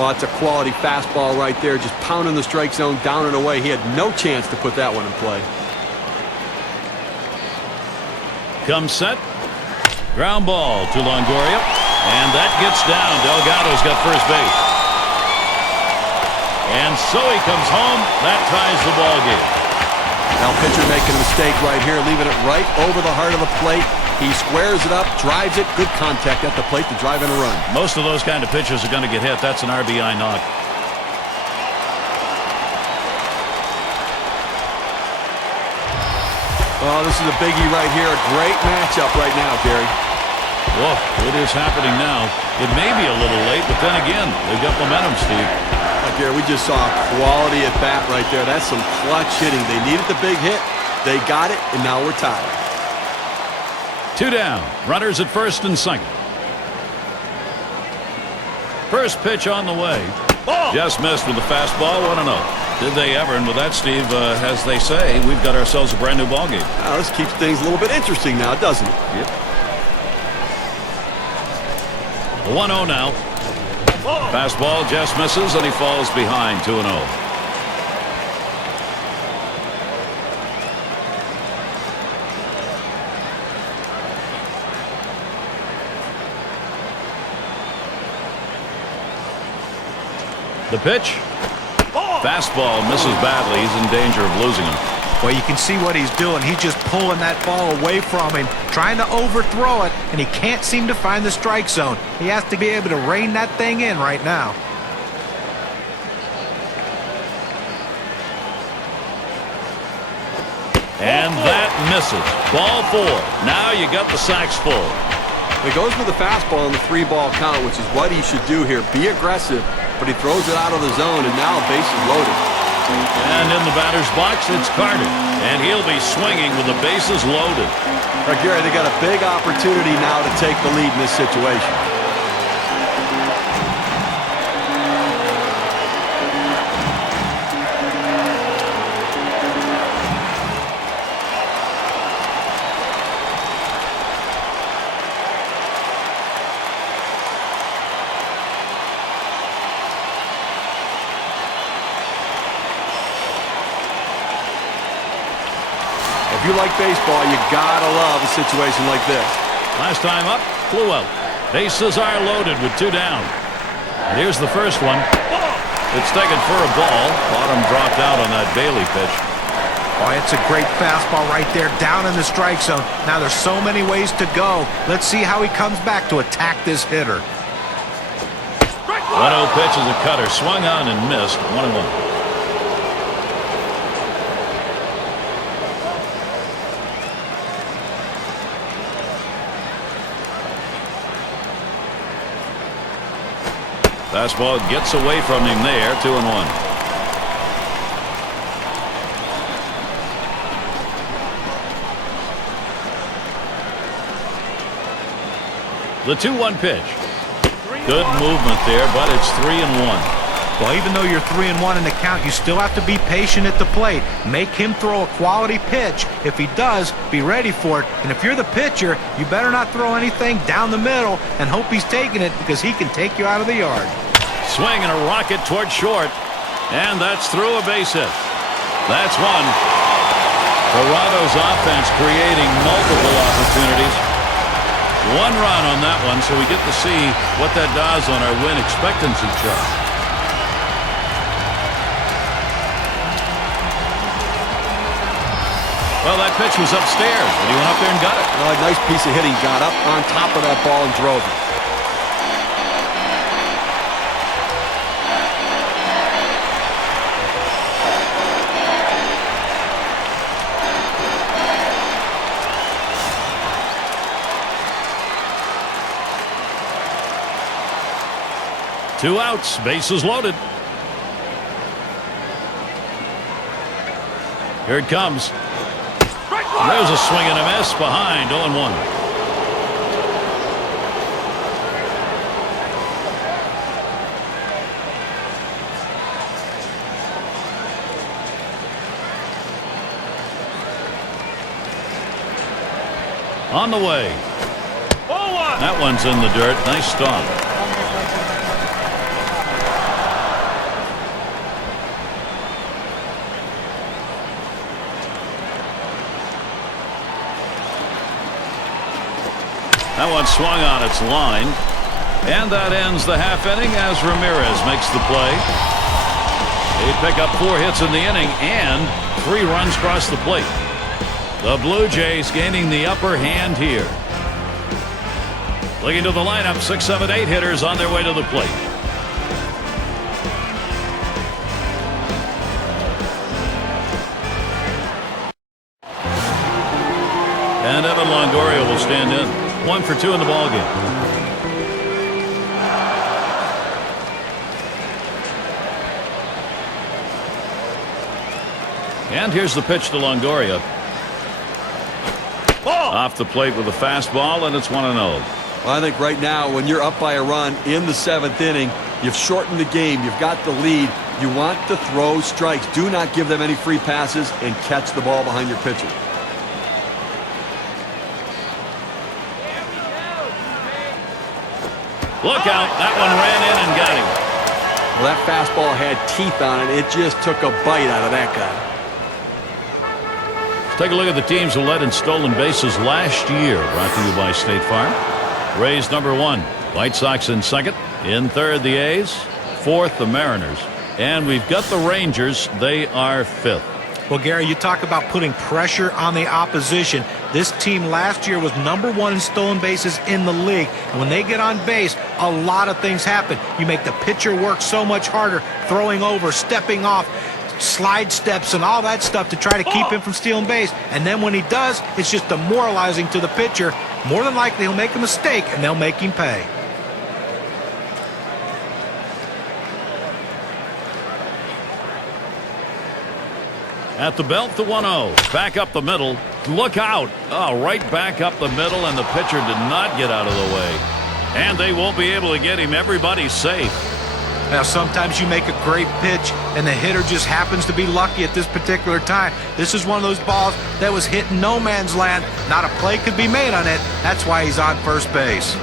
Oh, that's a quality fastball right there, just pounding the strike zone down and away. He had no chance to put that one in play. Comes set. Ground ball to Longoria. And that gets down. Delgado's got first base. And so he comes home. That ties the ball game. Now pitcher making a mistake right here, leaving it right over the heart of the plate. He squares it up, drives it, good contact at the plate to drive in a run. Most of those kind of pitches are going to get hit. That's an RBI knock. Oh, this is a biggie right here. A great matchup right now, Gary. Whoa, it is happening now. It may be a little late, but then again, they've got momentum, Steve. Gary, we just saw a quality at bat right there. That's some clutch hitting. They needed the big hit. They got it, and now we're tied. 2 down. Runners at first and second. First pitch on the way. Ball. Just missed with the fastball. 1-0. Did they ever? And with that, Steve, as they say, we've got ourselves a brand new ball game. Now, this keeps things a little bit interesting now, doesn't it? Yep. 1-0 now. Fastball just misses, and he falls behind. 2-0. The pitch. Fastball misses badly. He's in danger of losing him. Well, you can see what he's doing. He's just pulling that ball away from him, trying to overthrow it, and he can't seem to find the strike zone. He has to be able to rein that thing in right now. And that misses. Ball 4. Now you got the sacks full. He goes with the fastball on the 3-ball count, which is what he should do here. Be aggressive, but he throws it out of the zone, and now base is loaded. And in the batter's box, it's Carter. And he'll be swinging with the bases loaded. Right, Gary, they got a big opportunity now to take the lead in this situation. If you like baseball, you gotta love a situation like this. Last time up, flew out. Bases are loaded with 2 down. And here's the first one. It's taken for a ball. Bottom dropped out on that Bailey pitch. Oh, it's a great fastball right there, down in the strike zone. Now there's so many ways to go. Let's see how he comes back to attack this hitter. 1-0 pitch is a cutter. Swung on and missed. 1-1. Fastball gets away from him there. 2-1. The 2-1 pitch. Good movement there, but it's 3-1. Well, even though you're 3-1 in the count, you still have to be patient at the plate. Make him throw a quality pitch. If he does, be ready for it. And if you're the pitcher, you better not throw anything down the middle and hope he's taking it, because he can take you out of the yard. Swing and a rocket toward short. And that's through a base hit. That's one. Toronto's offense creating multiple opportunities. 1 run on that one, so we get to see what that does on our win expectancy chart. Well, that pitch was upstairs, but he went up there and got it. Well, a nice piece of hitting. Got up on top of that ball and drove it. Two outs, bases loaded. Here it comes. There's a swing and a miss behind 0-1. On the way. That one's in the dirt. Nice stop. That one swung on its line. And that ends the half inning as Ramirez makes the play. He'd pick up 4 hits in the inning and 3 runs across the plate. The Blue Jays gaining the upper hand here. Looking to the lineup, 6, 7, 8 hitters on their way to the plate. And Evan Longoria will stand in. 1 for 2 in the ballgame. And here's the pitch to Longoria. Off the plate with a fastball, and it's 1-0. Well, I think right now, when you're up by a run in the 7th inning, you've shortened the game. You've got the lead. You want to throw strikes. Do not give them any free passes and catch the ball behind your pitcher. Look out. That one ran in and got him. Well, that fastball had teeth on it. It just took a bite out of that guy. Let's take a look at the teams who led in stolen bases last year. Brought to you by State Farm. Rays number 1. White Sox in 2nd. In 3rd, the A's. 4th, the Mariners. And we've got the Rangers. They are 5th. Well, Gary, you talk about putting pressure on the opposition. This team last year was number 1 in stolen bases in the league. And when they get on base, a lot of things happen. You make the pitcher work so much harder, throwing over, stepping off, slide steps and all that stuff to try to keep him from stealing base. And then when he does, it's just demoralizing to the pitcher. More than likely, he'll make a mistake, and they'll make him pay. At the belt, the 1-0. Back up the middle. Look out. Oh, right back up the middle, and the pitcher did not get out of the way. And they won't be able to get him. Everybody's safe. Now, sometimes you make a great pitch, and the hitter just happens to be lucky at this particular time. This is one of those balls that was hit in no man's land. Not a play could be made on it. That's why he's on first base.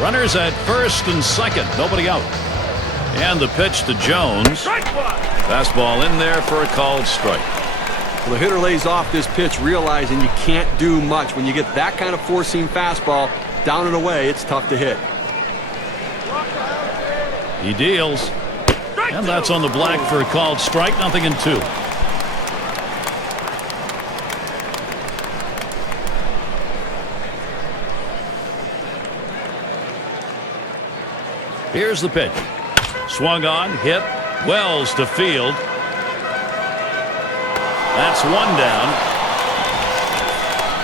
Runners at 1st and 2nd. Nobody out. And the pitch to Jones. Fastball in there for a called strike. Well, the hitter lays off this pitch, realizing you can't do much. When you get that kind of four-seam fastball down and away, it's tough to hit. He deals. And that's on the black for a called strike. 0-2. Here's the pitch. Swung on, hit. Wells to field. That's one down.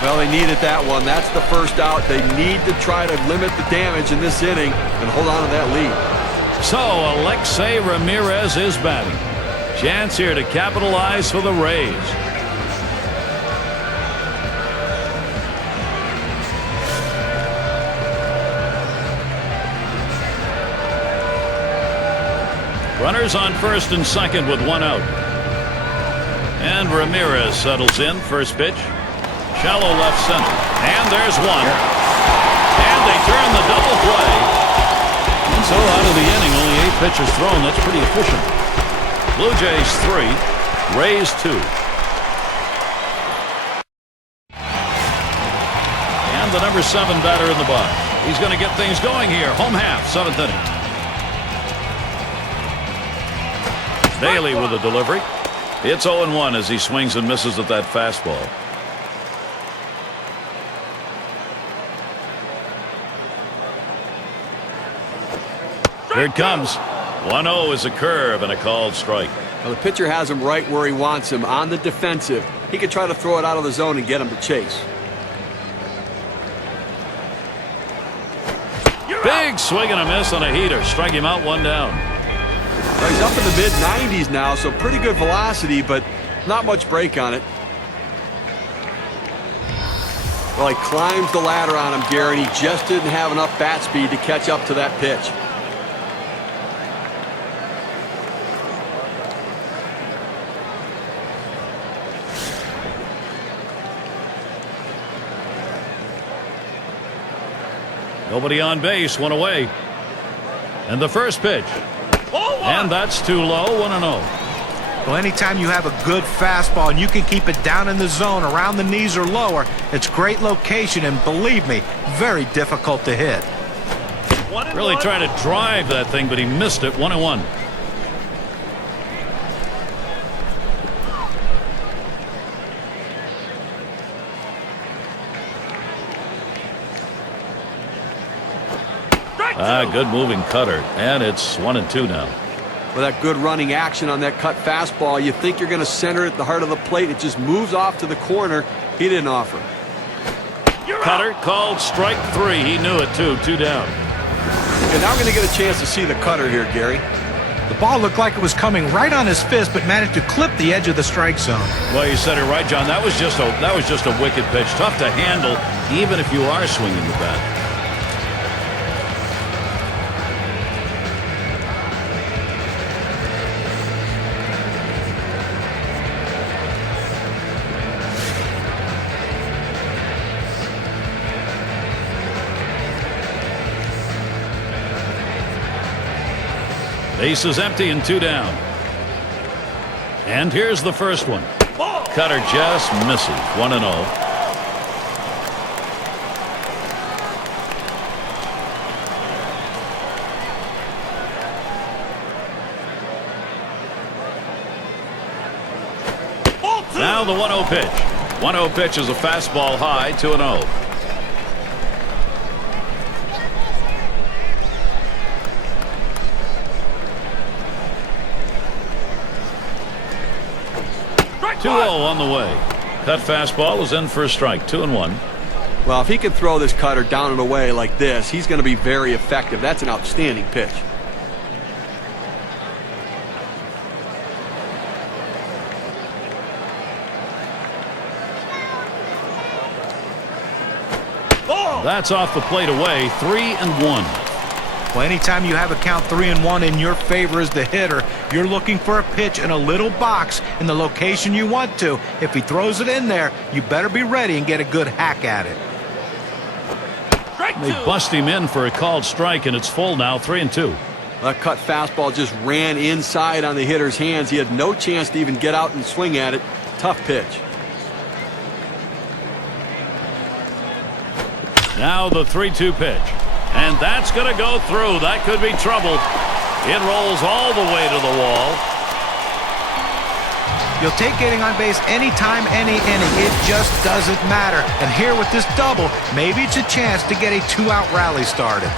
Well, they needed that one. That's the first out. They need to try to limit the damage in this inning and hold on to that lead. So Alexei Ramirez is batting. Chance here to capitalize for the Rays. Runners on first and second with one out. And Ramirez settles in. First pitch. Shallow left center. And there's one. And they turn the double play. And so out of the inning, only 8 pitches thrown. That's pretty efficient. Blue Jays 3, Rays 2. And the number 7 batter in the box. He's going to get things going here. Home half, 7th inning. Bailey with a delivery. It's 0-1 as he swings and misses at that fastball. Here it comes. 1-0 is a curve and a called strike. Well, the pitcher has him right where he wants him, on the defensive. He could try to throw it out of the zone and get him to chase. Big swing and a miss on a heater. Strike him out, 1 down. Well, he's up in the mid-90s now, so pretty good velocity, but not much break on it. Well, he climbs the ladder on him, Gary, and he just didn't have enough bat speed to catch up to that pitch. Nobody on base, 1 away. And the first pitch. And that's too low, 1-0. Well, anytime you have a good fastball and you can keep it down in the zone around the knees or lower, it's great location and, believe me, very difficult to hit. Really trying to drive that thing, but he missed it, 1-1. Good moving cutter, and it's 1-2 now. With that good running action on that cut fastball, you think you're going to center it at the heart of the plate. It just moves off to the corner. He didn't offer. Cutter called strike 3. He knew it too. 2 down. And now we're going to get a chance to see the cutter here, Gary. The ball looked like it was coming right on his fist, but managed to clip the edge of the strike zone. Well, you said it right, John. That was just a wicked pitch. Tough to handle, even if you are swinging the bat. Base is empty and 2 down. And here's the first one. Cutter just misses. 1-0. Now the 1-0 pitch. 1-0 pitch is a fastball high, 2-0. On the way. Cut fastball is in for a strike. 2-1. Well, if he can throw this cutter down and away like this, he's going to be very effective. That's an outstanding pitch. That's off the plate away. 3-1. Well, anytime you have a count 3-1 in your favor as the hitter, you're looking for a pitch in a little box in the location you want to. If he throws it in there, you better be ready and get a good hack at it. They bust him in for a called strike, and it's full now, 3-2. That cut fastball just ran inside on the hitter's hands. He had no chance to even get out and swing at it. Tough pitch. Now the 3-2 pitch. And that's going to go through. That could be trouble. It rolls all the way to the wall. You'll take getting on base anytime, any inning. It just doesn't matter. And here with this double, maybe it's a chance to get a 2-out rally started.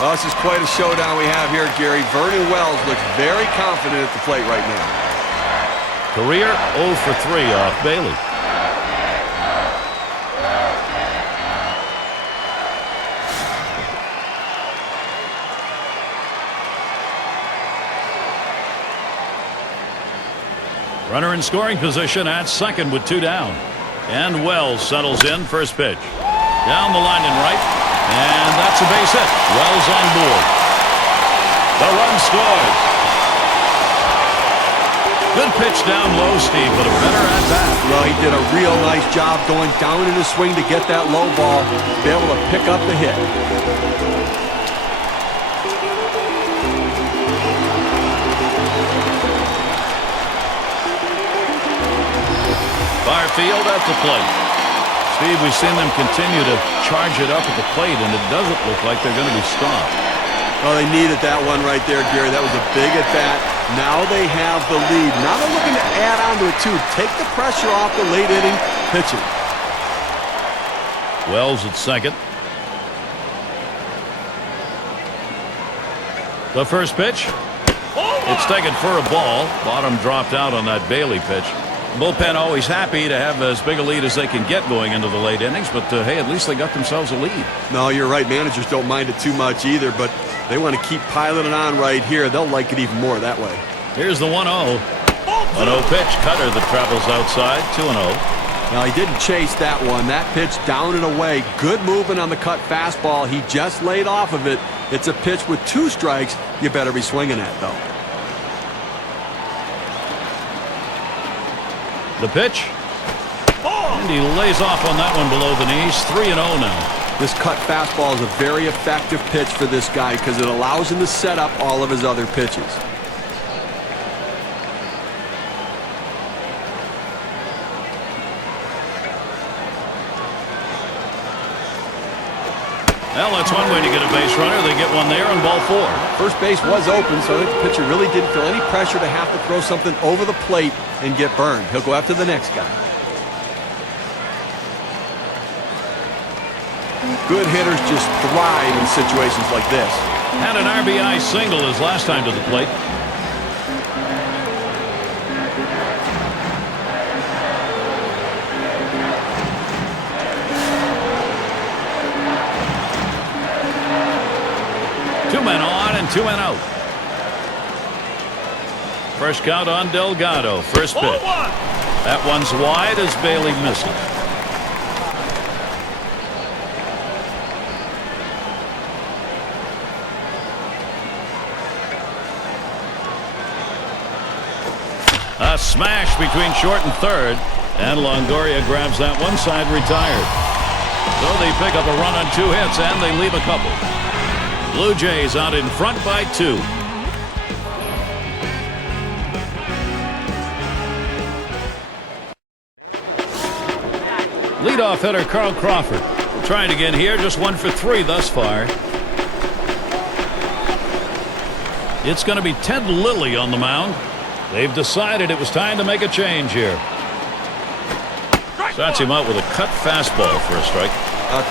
Well, this is quite a showdown we have here, Gary. Vernon Wells looks very confident at the plate right now. Career 0 for 3 off Bailey. Runner in scoring position at second with 2 down. And Wells settles in. First pitch. Down the line and right. And that's a base hit. Wells on board. The run scores. Good pitch down low, Steve, but a better at bat. Well, he did a real nice job going down in his swing to get that low ball, to be able to pick up the hit. Far field at the plate. Steve, we've seen them continue to charge it up at the plate, and it doesn't look like they're going to be stopped. Well, they needed that one right there, Gary. That was a big at-bat. Now they have the lead. Now they're looking to add on to it, too. Take the pressure off the late-inning pitching. Wells at second. The first pitch. It's taken for a ball. Bottom dropped out on that Bailey pitch. Bullpen always happy to have as big a lead as they can get going into the late innings, but hey, at least they got themselves a lead. No, you're right. Managers don't mind it too much either, but they want to keep piling on right here. They'll like it even more that way. Here's the 1-0. 1-0 pitch. Cutter that travels outside. 2-0. Now, he didn't chase that one. That pitch down and away. Good movement on the cut fastball. He just laid off of it. It's a pitch with 2 strikes. You better be swinging at, though. The pitch. And he lays off on that one below the knees. 3-0 now. This cut fastball is a very effective pitch for this guy because it allows him to set up all of his other pitches. Well, that's one way to get a base runner. They get one there on ball 4. First base was open, so I think the pitcher really didn't feel any pressure to have to throw something over the plate and get burned. He'll go after the next guy. Good hitters just thrive in situations like this. Had an RBI single his last time to the plate. Two men on and 2 men out. First count on Delgado. First pitch. That one's wide as Bailey misses. A smash between short and third, and Longoria grabs that one. Side retired. So they pick up a run on 2 hits, and they leave a couple. Blue Jays out in front by 2. Leadoff hitter Carl Crawford trying again here, just 1 for 3 thus far. It's going to be Ted Lilly on the mound. They've decided it was time to make a change here. Starts him out with a cut fastball for a strike.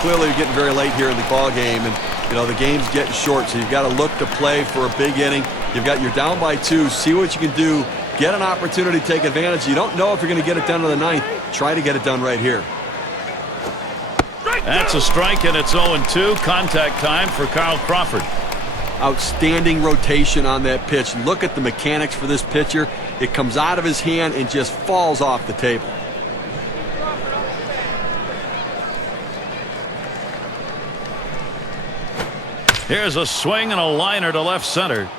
Clearly you're getting very late here in the ball game, and you know the game's getting short, so you've got to look to play for a big inning. You've got you're down by 2. See what you can do. Get an opportunity to take advantage. You don't know if you're going to get it done to the 9th. Try to get it done right here. That's a strike, and it's 0-2. Contact time for Carl Crawford. Outstanding rotation on that pitch. Look at the mechanics for this pitcher. It comes out of his hand and just falls off the table. Here's a swing and a liner to left center.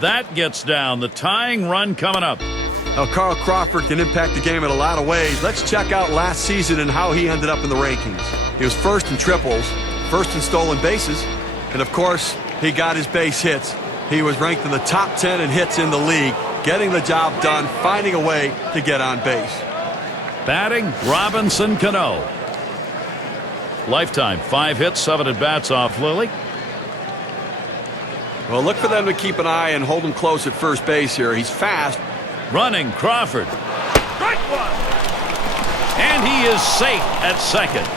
That gets down. The tying run coming up. Now, Carl Crawford can impact the game in a lot of ways. Let's check out last season and how he ended up in the rankings. He was first in triples, first in stolen bases, and of course, he got his base hits. He was ranked in the top 10 in hits in the league, getting the job done, finding a way to get on base. Batting, Robinson Cano. Lifetime, 5 hits, 7 at-bats off Lilly. Well, look for them to keep an eye and hold him close at first base here. He's fast. Running Crawford. And he is safe at second.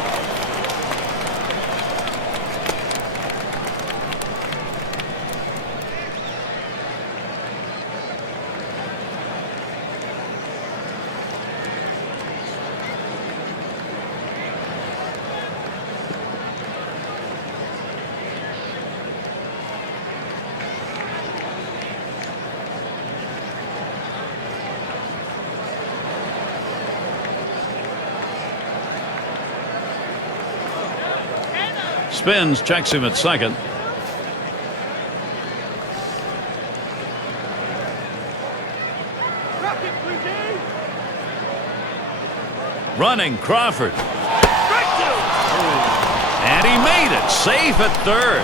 Spins, checks him at second. Running Crawford. And he made it. Safe at third.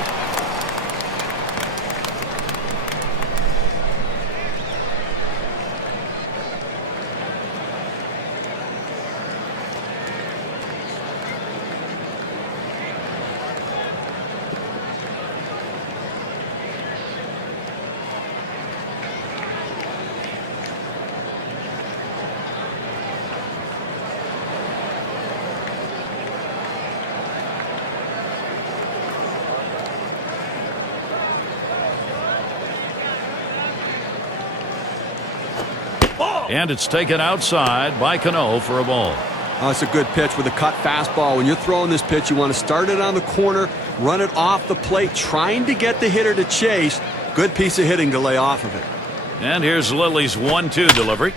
And it's taken outside by Cano for a ball. That's a good pitch with a cut fastball. When you're throwing this pitch, you want to start it on the corner, run it off the plate, trying to get the hitter to chase. Good piece of hitting to lay off of it. And here's Lilly's 1-2 delivery.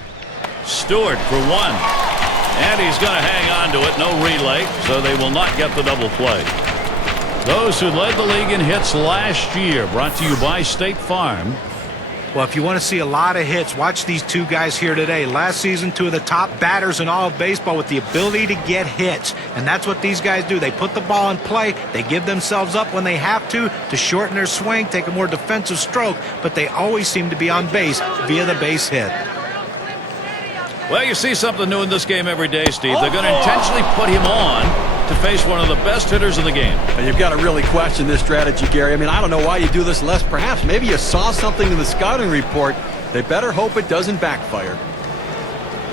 Stewart for one. And he's going to hang on to it. No relay, so they will not get the double play. Those who led the league in hits last year, brought to you by State Farm. Well, if you want to see a lot of hits, watch these two guys here today. Last season, two of the top batters in all of baseball with the ability to get hits. And that's what these guys do. They put the ball in play. They give themselves up when they have to shorten their swing, take a more defensive stroke. But they always seem to be on base via the base hit. Well, you see something new in this game every day, Steve. They're going to intentionally put him on to face one of the best hitters in the game. And you've got to really question this strategy, Gary. I mean, I don't know why you do this unless perhaps maybe you saw something in the scouting report. They better hope it doesn't backfire.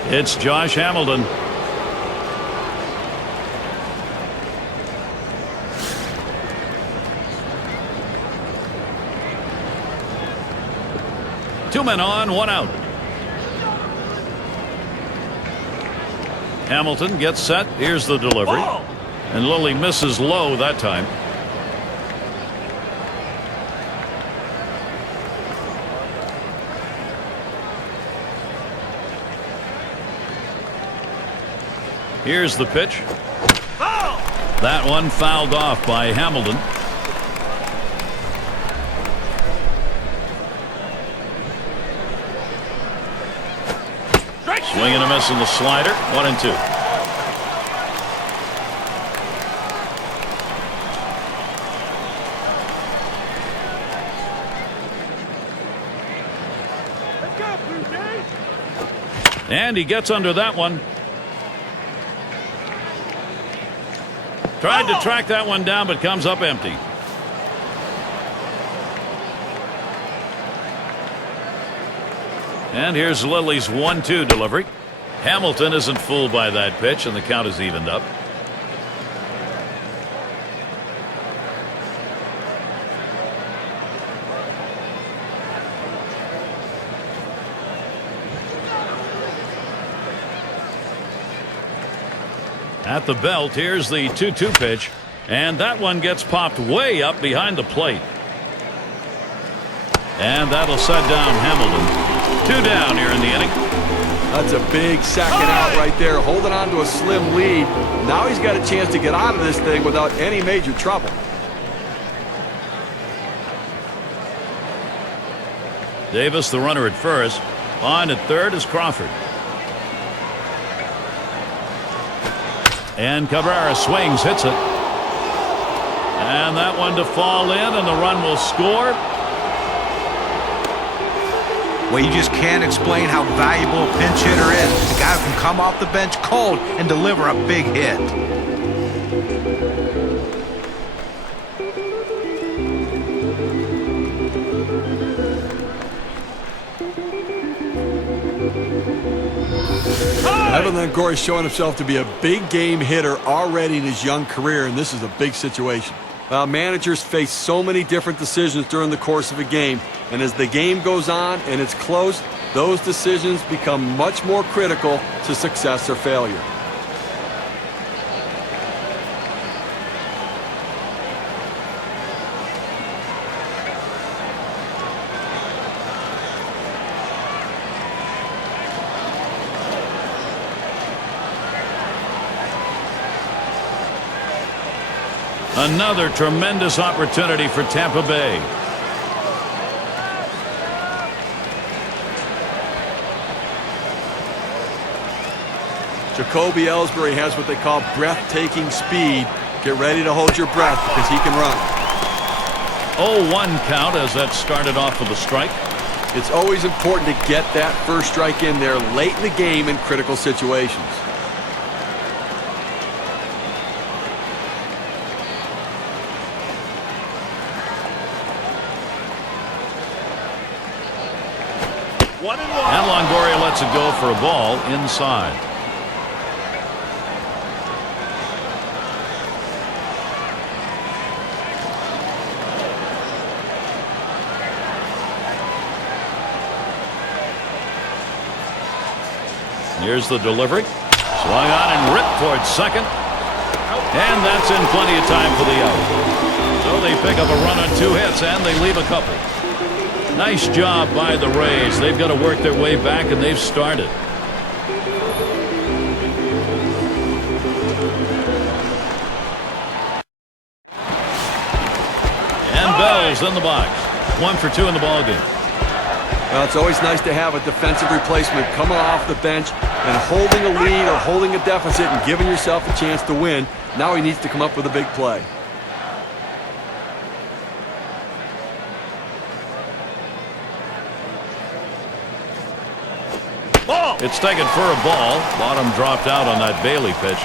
It's Josh Hamilton. Two men on, one out. Hamilton gets set. Here's the delivery. And Lilly misses low that time. Here's the pitch. That one fouled off by Hamilton. Swing and a miss on the slider. 1-2. And he gets under that one. Tried to track that one down, but comes up empty. And here's Lilly's 1-2 delivery. Hamilton isn't fooled by that pitch, and the count is evened up. At the belt, here's the 2-2 pitch, and that one gets popped way up behind the plate. And that'll set down Hamilton. 2 down here in the inning. That's a big second out right there, holding on to a slim lead. Now he's got a chance to get out of this thing without any major trouble. Davis, the runner at first. On at third is Crawford. And Cabrera swings, hits it. And that one to fall in, and the run will score. Well, you just can't explain how valuable a pinch hitter is. The guy who can come off the bench cold and deliver a big hit. Evan Longoria is showing himself to be a big game hitter already in his young career, and this is a big situation. Managers face so many different decisions during the course of a game, and as the game goes on and it's close, those decisions become much more critical to success or failure. Another tremendous opportunity for Tampa Bay. Jacoby Ellsbury has what they call breathtaking speed. Get ready to hold your breath because he can run. 0-1 count as that started off with a strike. It's always important to get that first strike in there late in the game in critical situations. And Longoria lets it go for a ball inside. Here's the delivery. Swung on and ripped towards second. And that's in plenty of time for the out. So they pick up a run on 2 hits and they leave a couple. Nice job by the Rays. They've got to work their way back, and they've started. And Bell's in the box. 1 for 2 in the ballgame. Well, it's always nice to have a defensive replacement coming off the bench and holding a lead or holding a deficit and giving yourself a chance to win. Now he needs to come up with a big play. It's taken for a ball. Bottom dropped out on that Bailey pitch.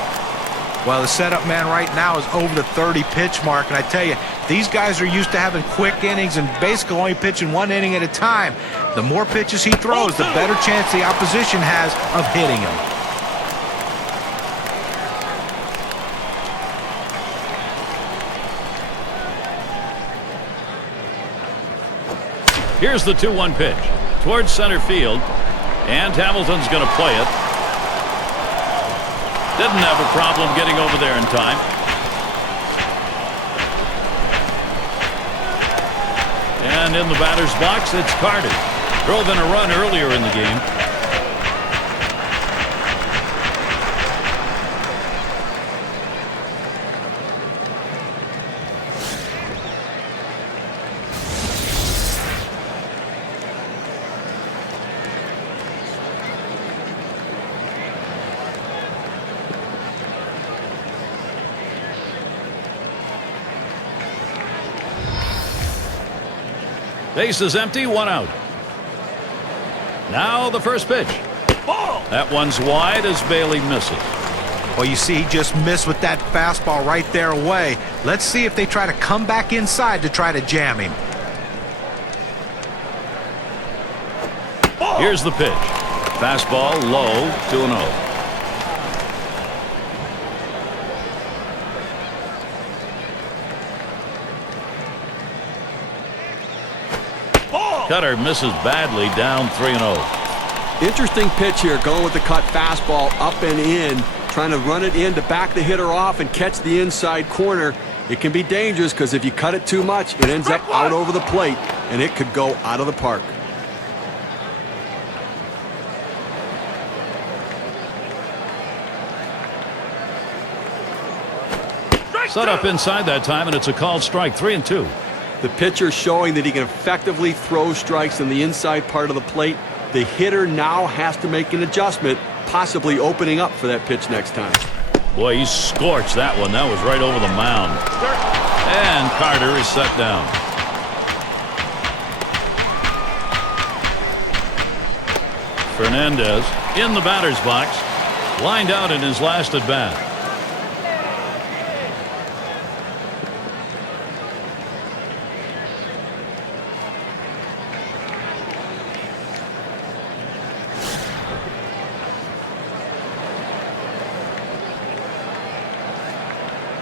Well, the setup man right now is over the 30 pitch mark, and I tell you, these guys are used to having quick innings and basically only pitching 1 inning at a time. The more pitches he throws, the better chance the opposition has of hitting him. Here's the 2-1 pitch towards center field. And Hamilton's going to play it. Didn't have a problem getting over there in time. And in the batter's box, it's Carter. Drove in a run earlier in the game. Base is empty, 1 out. Now the first pitch. Ball. That one's wide as Bailey misses. Well, you see, he just missed with that fastball right there away. Let's see if they try to come back inside to try to jam him. Ball. Here's the pitch. Fastball low, 2-0. Cutter misses badly, down 3-0. Interesting pitch here, going with the cut fastball up and in, trying to run it in to back the hitter off and catch the inside corner. It can be dangerous because if you cut it too much, it ends up out over the plate, and it could go out of the park. Set up inside that time, and it's a called strike, 3-2. The pitcher showing that he can effectively throw strikes in the inside part of the plate. The hitter now has to make an adjustment, possibly opening up for that pitch next time. Boy, he scorched that one. That was right over the mound. And Carter is set down. Fernandez in the batter's box, lined out in his last at bat.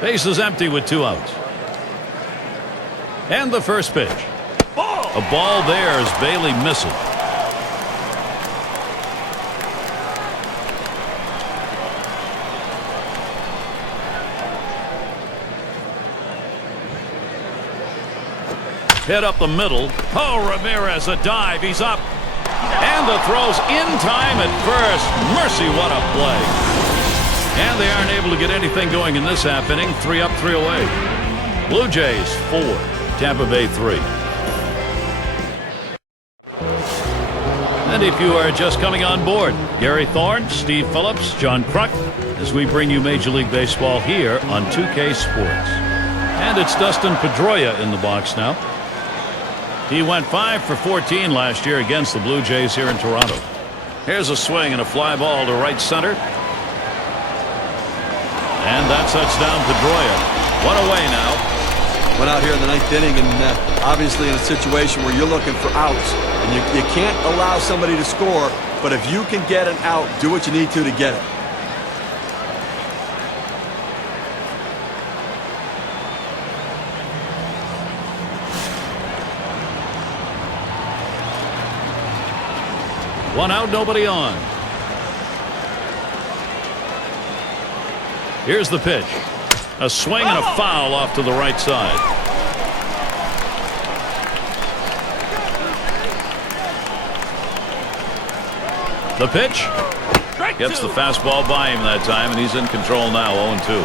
Base is empty with 2 outs. And the first pitch. A ball there as Bailey misses. Hit up the middle. Oh, Ramirez, a dive. He's up. And the throw's in time at first. Mercy, what a play. And they aren't able to get anything going in this half inning. 3 up, 3 away. Blue Jays 4, Tampa Bay 3. And if you are just coming on board, Gary Thorne, Steve Phillips, John Kruk, as we bring you Major League Baseball here on 2K Sports. And it's Dustin Pedroia in the box now. He went 5 for 14 last year against the Blue Jays here in Toronto. Here's a swing and a fly ball to right center. And that sets down Pedroia. One away now. Went out here in the 9th inning, and obviously in a situation where you're looking for outs, and you can't allow somebody to score, but if you can get an out, do what you need to get it. One out, nobody on. Here's the pitch. A swing and a foul off to the right side. The pitch gets the fastball by him that time, and he's in control now, 0-2.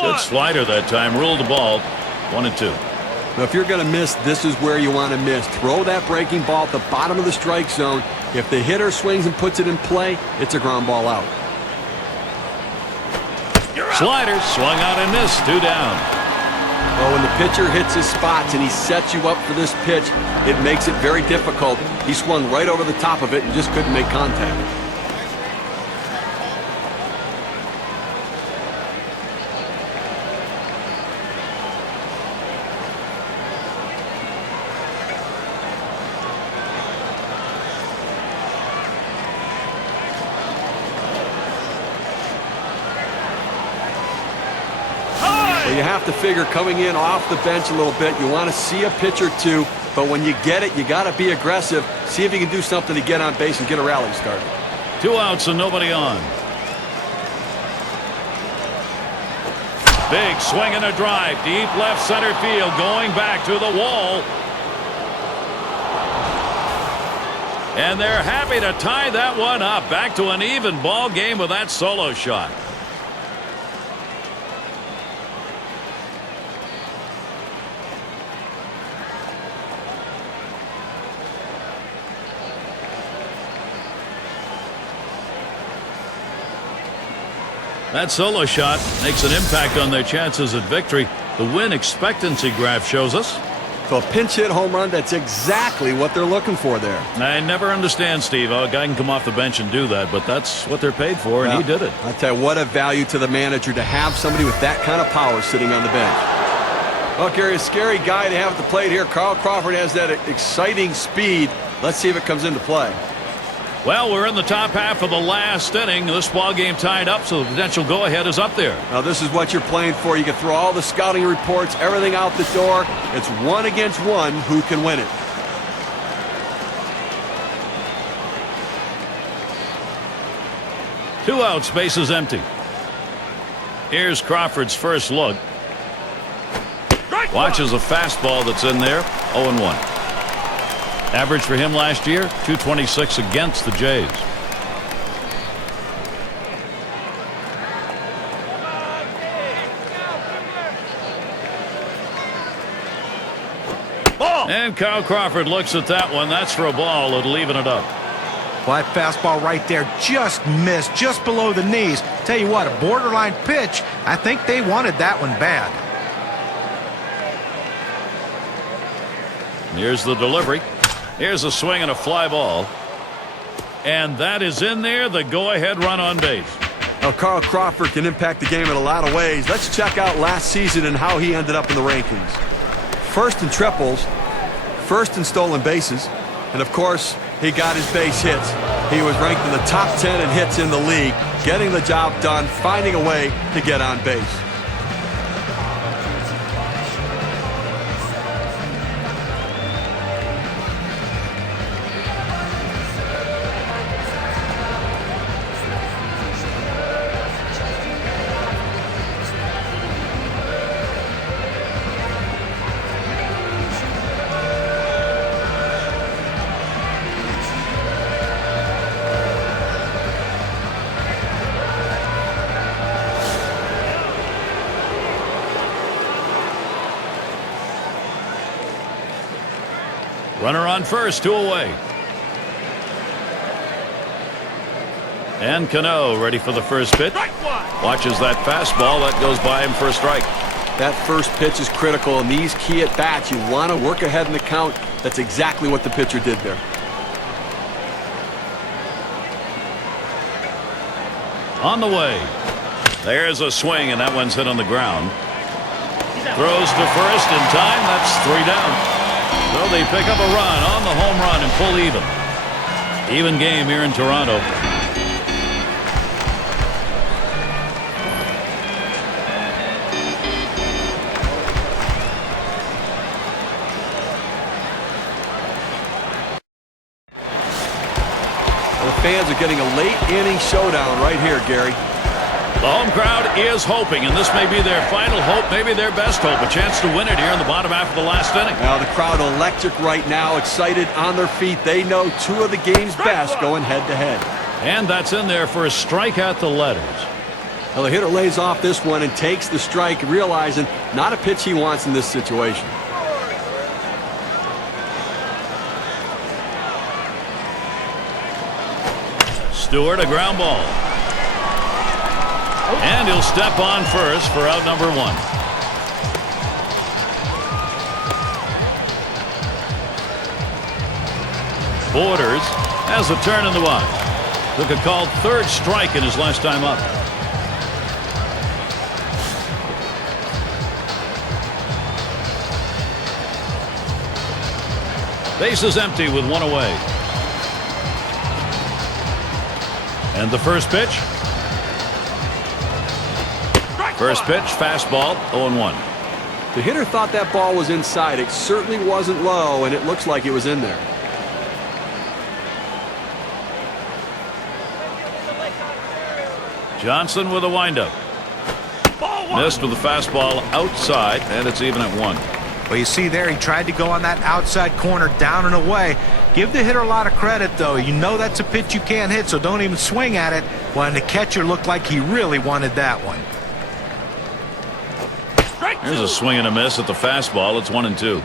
Good slider that time, ruled the ball. 1-2. Now, if you're going to miss, this is where you want to miss. Throw that breaking ball at the bottom of the strike zone. If the hitter swings and puts it in play, it's a ground ball out. Slider swung out and missed. 2 down. Well, when the pitcher hits his spots and he sets you up for this pitch, it makes it very difficult. He swung right over the top of it and just couldn't make contact. You have to figure coming in off the bench a little bit. You want to see a pitch or two, but when you get it, you got to be aggressive. See if you can do something to get on base and get a rally started. 2 outs and nobody on. Big swing and a drive. Deep left center field. Going back to the wall. And they're happy to tie that one up. Back to an even ball game with that solo shot. That solo shot makes an impact on their chances at victory. The win expectancy graph shows us. So a pinch hit home run, that's exactly what they're looking for there. I never understand, Steve, how a guy can come off the bench and do that, but that's what they're paid for, and he did it. I tell you, what a value to the manager to have somebody with that kind of power sitting on the bench. Well, Gary, a scary guy to have at the plate here. Carl Crawford has that exciting speed. Let's see if it comes into play. Well, we're in the top half of the last inning. This ball game tied up, so the potential go-ahead is up there. Now, this is what you're playing for. You can throw all the scouting reports, everything out the door. It's 1 against 1. Who can win it? Two outs, bases empty. Here's Crawford's first look. Watches a fastball that's in there. 0-1. Average for him last year, 226 against the Jays. And Kyle Crawford looks at that one. That's for a ball. It'll even it up. Well, that fastball right there just missed, just below the knees. Tell you what, a borderline pitch. I think they wanted that one bad. Here's the delivery. Here's a swing and a fly ball. And that is in there, the go-ahead run on base. Now, Carl Crawford can impact the game in a lot of ways. Let's check out last season and how he ended up in the rankings. First in triples, first in stolen bases, and of course, he got his base hits. He was ranked in the top 10 in hits in the league, getting the job done, finding a way to get on base. Runner on first, 2 away. And Cano ready for the first pitch. Watches that fastball. That goes by him for a strike. That first pitch is critical in these key at-bats. You want to work ahead in the count. That's exactly what the pitcher did there. On the way. There's a swing, and that one's hit on the ground. Throws to first in time. That's 3 down. So they pick up a run on the home run and pull even. Even game here in Toronto. The fans are getting a late inning showdown right here, Gary. The home crowd is hoping, and this may be their final hope, maybe their best hope, a chance to win it here in the bottom half of the last inning. Now the crowd electric right now, excited on their feet. They know 2 of the game's best going head-to-head. And that's in there for a strike at the letters. Well, the hitter lays off this one and takes the strike, realizing not a pitch he wants in this situation. Stewart, a ground ball. And he'll step on first for out number 1. Borders has a turn in the box. Took a called 3rd strike in his last time up. Base is empty with 1 away. And the first pitch. First pitch, fastball, 0-1. The hitter thought that ball was inside. It certainly wasn't low, and it looks like it was in there. Johnson with a windup. Missed with the fastball outside, and it's even at 1. Well, you see there, he tried to go on that outside corner, down and away. Give the hitter a lot of credit, though. You know that's a pitch you can't hit, so don't even swing at it. Well, and the catcher looked like he really wanted that one. There's a swing and a miss at the fastball. It's 1-2.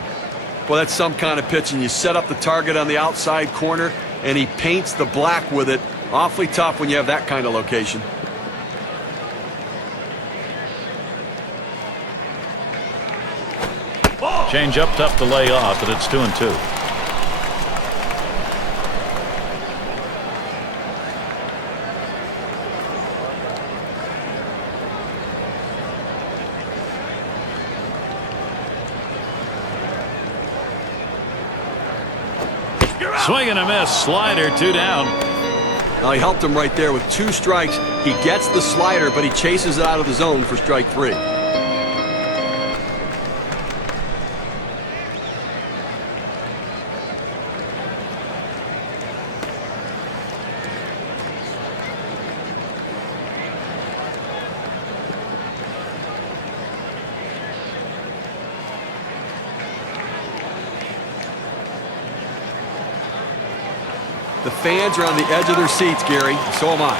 Well, that's some kind of pitch, and you set up the target on the outside corner, and he paints the black with it. Awfully tough when you have that kind of location. Change up, tough to lay off, but it's 2-2. Swing and a miss. Slider, 2 down. Now he helped him right there with 2 strikes. He gets the slider, but he chases it out of the zone for strike 3. The fans are on the edge of their seats, Gary. So am I.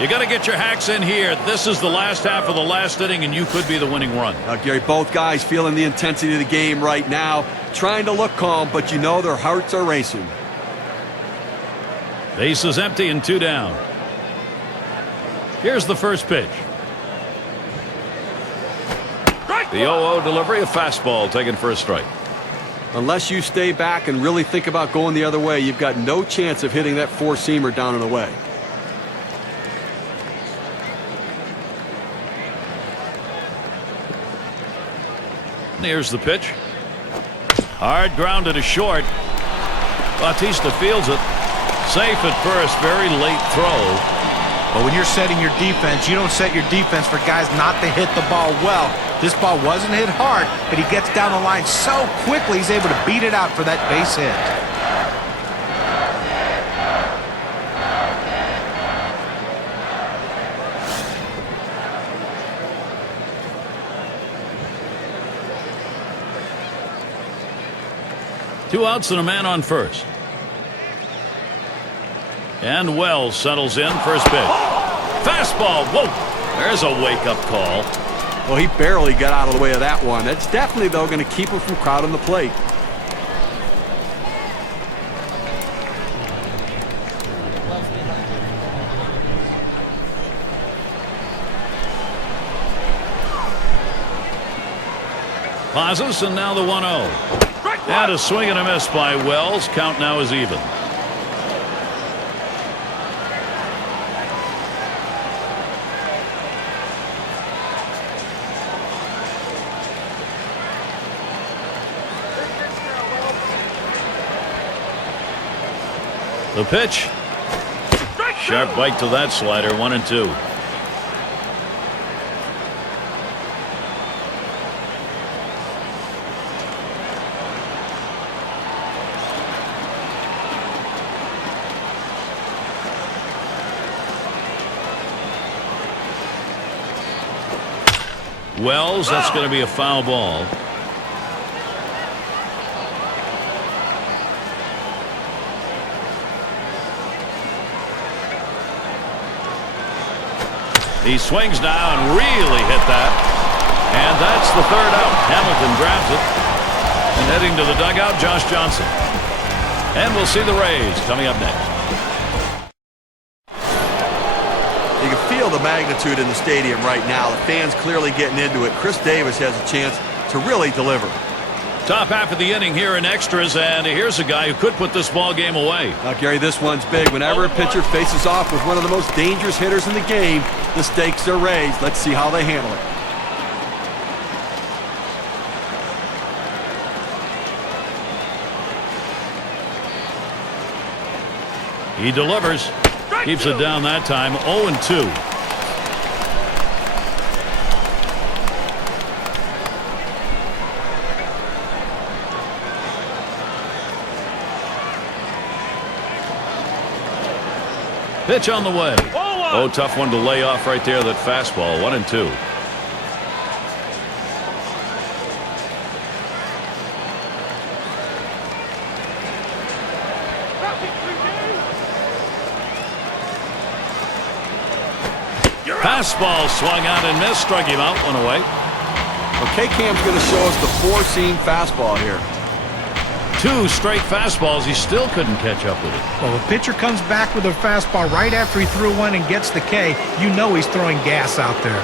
You got to get your hacks in here. This is the last half of the last inning, and you could be the winning run. Gary, both guys feeling the intensity of the game right now, trying to look calm, but you know their hearts are racing. Base is empty and 2 down. Here's the first pitch. The 0-0 delivery, a fastball taken for a strike. Unless you stay back and really think about going the other way, you've got no chance of hitting that 4-seamer down and away. Here's the pitch. Hard grounded to short. Bautista fields it. Safe at first. Very late throw. But when you're setting your defense, you don't set your defense for guys not to hit the ball well. This ball wasn't hit hard, but he gets down the line so quickly he's able to beat it out for that base hit. Two outs and a man on first. And Wells settles in, first pitch. Fastball, whoa! There's a wake-up call. Well, he barely got out of the way of that one. That's definitely, though, going to keep him from crowding the plate. Pauses, and now the 1-0. And a swing and a miss by Wells. Count now is even. The pitch. Sharp bite to that slider. 1-2. Wells, that's going to be a foul ball. He swings now and really hit that. And that's the third out. Hamilton grabs it. And heading to the dugout, Josh Johnson. And we'll see the Rays coming up next. You can feel the magnitude in the stadium right now. The fans clearly getting into it. Chris Davis has a chance to really deliver. Top half of the inning here in extras, and here's a guy who could put this ball game away. Now, Gary, this one's big. Whenever a pitcher faces off with one of the most dangerous hitters in the game, the stakes are raised. Let's see how they handle it. He delivers. Keeps it down that time. 0-2. Pitch on the way. Oh, tough one to lay off right there. That fastball. 1-2. Fastball swung on and missed. Struck him out. One away. Well, K-Cam's going to show us the four-seam fastball here. 2 straight fastballs. He still couldn't catch up with it. Well, the pitcher comes back with a fastball right after he threw one and gets the K. You know he's throwing gas out there.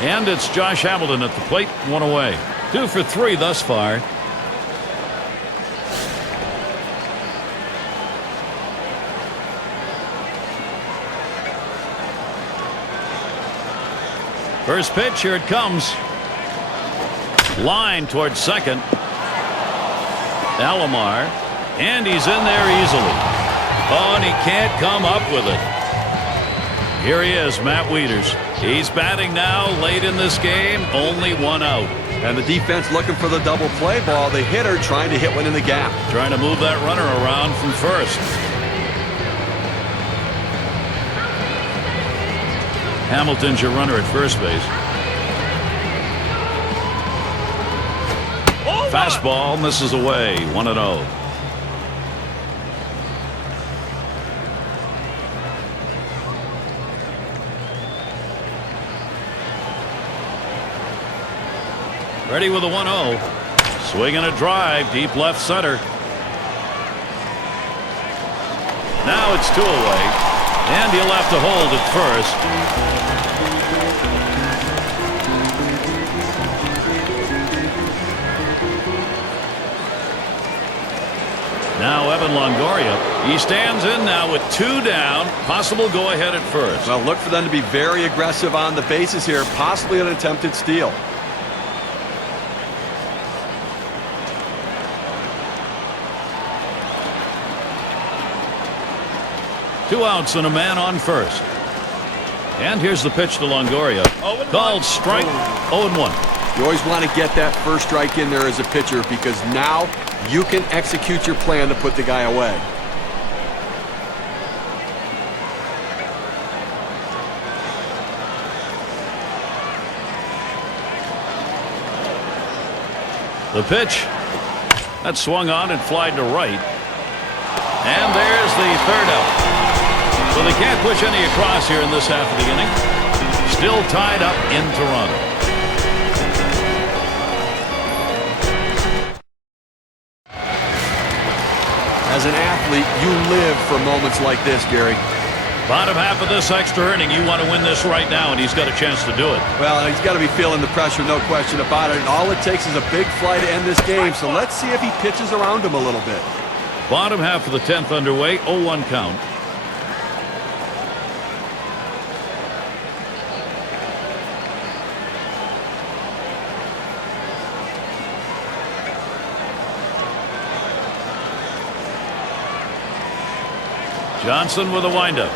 And it's Josh Hamilton at the plate. 1 away. 2 for 3 thus far. First pitch, here it comes. Line towards second. Alomar, and he's in there easily. Oh, and he can't come up with it. Here he is, Matt Wieters. He's batting now late in this game, only 1 out. And the defense looking for the double play ball. The hitter trying to hit one in the gap. Trying to move that runner around from first. Hamilton's your runner at first base. Fastball misses away. 1-0. Ready with a 1-0. Swing and a drive deep left center. Now it's 2 away. And he'll have to hold at first. Now Evan Longoria. He stands in now with 2 down. Possible go ahead at first. Well, look for them to be very aggressive on the bases here. Possibly an attempted steal. Two outs and a man on first. And here's the pitch to Longoria. Called strike. 0-1. You always want to get that first strike in there as a pitcher because now you can execute your plan to put the guy away. The pitch. That swung on and flied to right. And there's the third out. So they can't push any across here in this half of the inning. Still tied up in Toronto. As an athlete, you live for moments like this, Gary. Bottom half of this extra inning, you want to win this right now, and he's got a chance to do it. Well, he's got to be feeling the pressure, no question about it. And all it takes is a big fly to end this game. So let's see if he pitches around him a little bit. Bottom half of the 10th underway, 0-1 count. Johnson with a windup.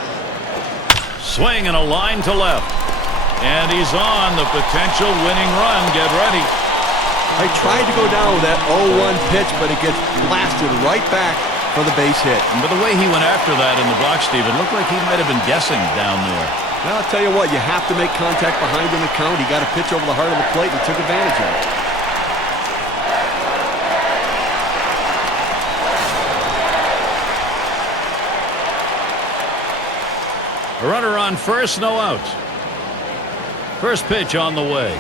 Swing and a line to left. And he's on the potential winning run. Get ready. I tried to go down with that 0-1 pitch, but it gets blasted right back for the base hit. But the way he went after that in the box, Steve, it looked like he might have been guessing down there. Well, I'll tell you what, you have to make contact behind in the count. He got a pitch over the heart of the plate and took advantage of it. A runner on first, no outs. First pitch on the way.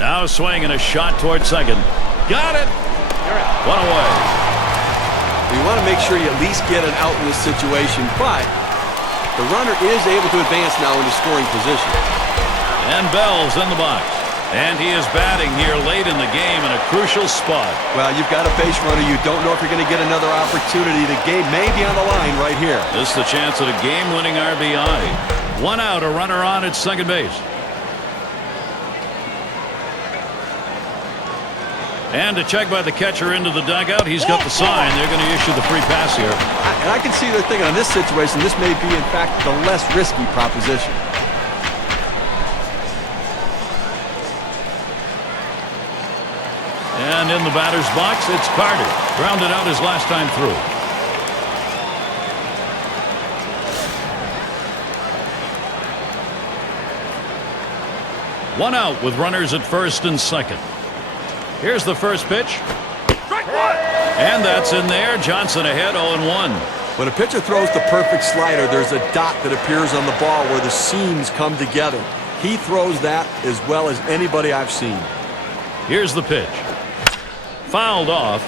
Now a swing and a shot toward second. Got it. One away. You want to make sure you at least get an out in this situation, but the runner is able to advance now into scoring position. And Bell's in the box. And he is batting here late in the game in a crucial spot. Well, you've got a base runner. You don't know if you're going to get another opportunity. The game may be on the line right here. This is the chance at a game-winning RBI. One out, a runner on at second base. And a check by the catcher into the dugout. He's got the sign. They're going to issue the free pass here. And I can see they're thinking on this situation, this may be, in fact, the less risky proposition. And in the batter's box, it's Carter. Grounded out his last time through. One out with runners at first and second. Here's the first pitch. And that's in there. Johnson ahead, 0-1. When a pitcher throws the perfect slider, there's a dot that appears on the ball where the seams come together. He throws that as well as anybody I've seen. Here's the pitch. Fouled off.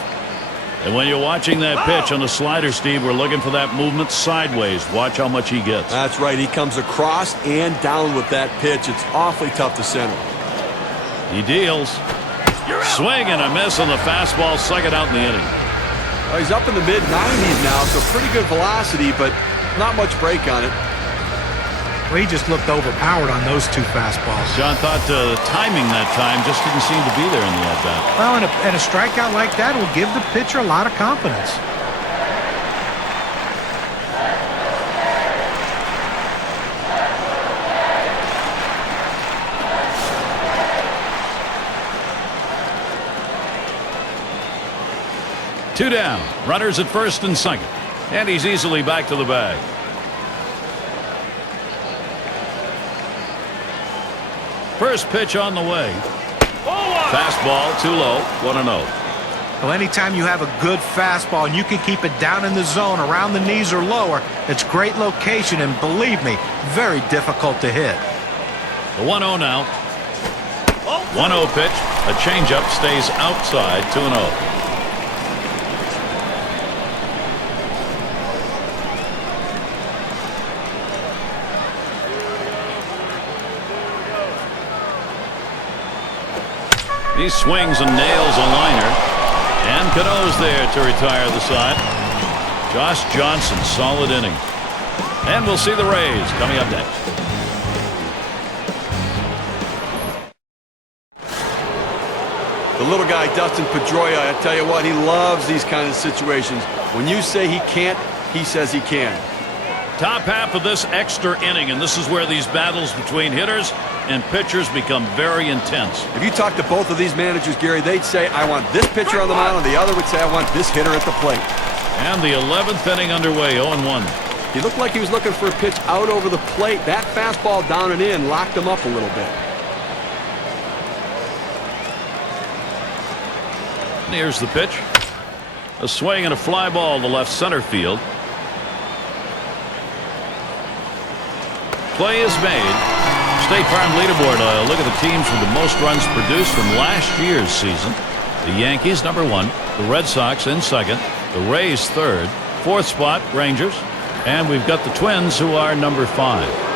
And when you're watching that pitch on the slider, Steve, we're looking for that movement sideways. Watch how much he gets. That's right. He comes across and down with that pitch. It's awfully tough to center. He deals. Swing and a miss on the fastball, second out in the inning. Well, he's up in the mid-90s now, so pretty good velocity, but not much break on it. Well, he just looked overpowered on those two fastballs. John thought the timing that time just didn't seem to be there in the at-bat. Well, and a strikeout like that will give the pitcher a lot of confidence. Two down. Runners at first and second. And he's easily back to the bag. First pitch on the way. Fastball too low. 1-0. Well, anytime you have a good fastball and you can keep it down in the zone around the knees or lower, it's great location and, believe me, very difficult to hit. The 1-0 now. 1-0 pitch. A changeup stays outside. 2-0. He swings and nails a liner. And Cano's there to retire the side. Josh Johnson, solid inning. And we'll see the Rays coming up next. The little guy, Dustin Pedroia, I tell you what, he loves these kind of situations. When you say he can't, he says he can. Top half of this extra inning, and this is where these battles between hitters and pitchers become very intense. If you talk to both of these managers, Gary, they'd say, I want this pitcher on the mound, and the other would say, I want this hitter at the plate. And the 11th inning underway, 0-1. He looked like he was looking for a pitch out over the plate. That fastball down and in locked him up a little bit. Here's the pitch. A swing and a fly ball to left center field. Play is made. State Farm leaderboard. Look at the teams with the most runs produced from last year's season. The Yankees, number 1. The Red Sox in second. The Rays, third. Fourth spot, Rangers. And we've got the Twins, who are number 5.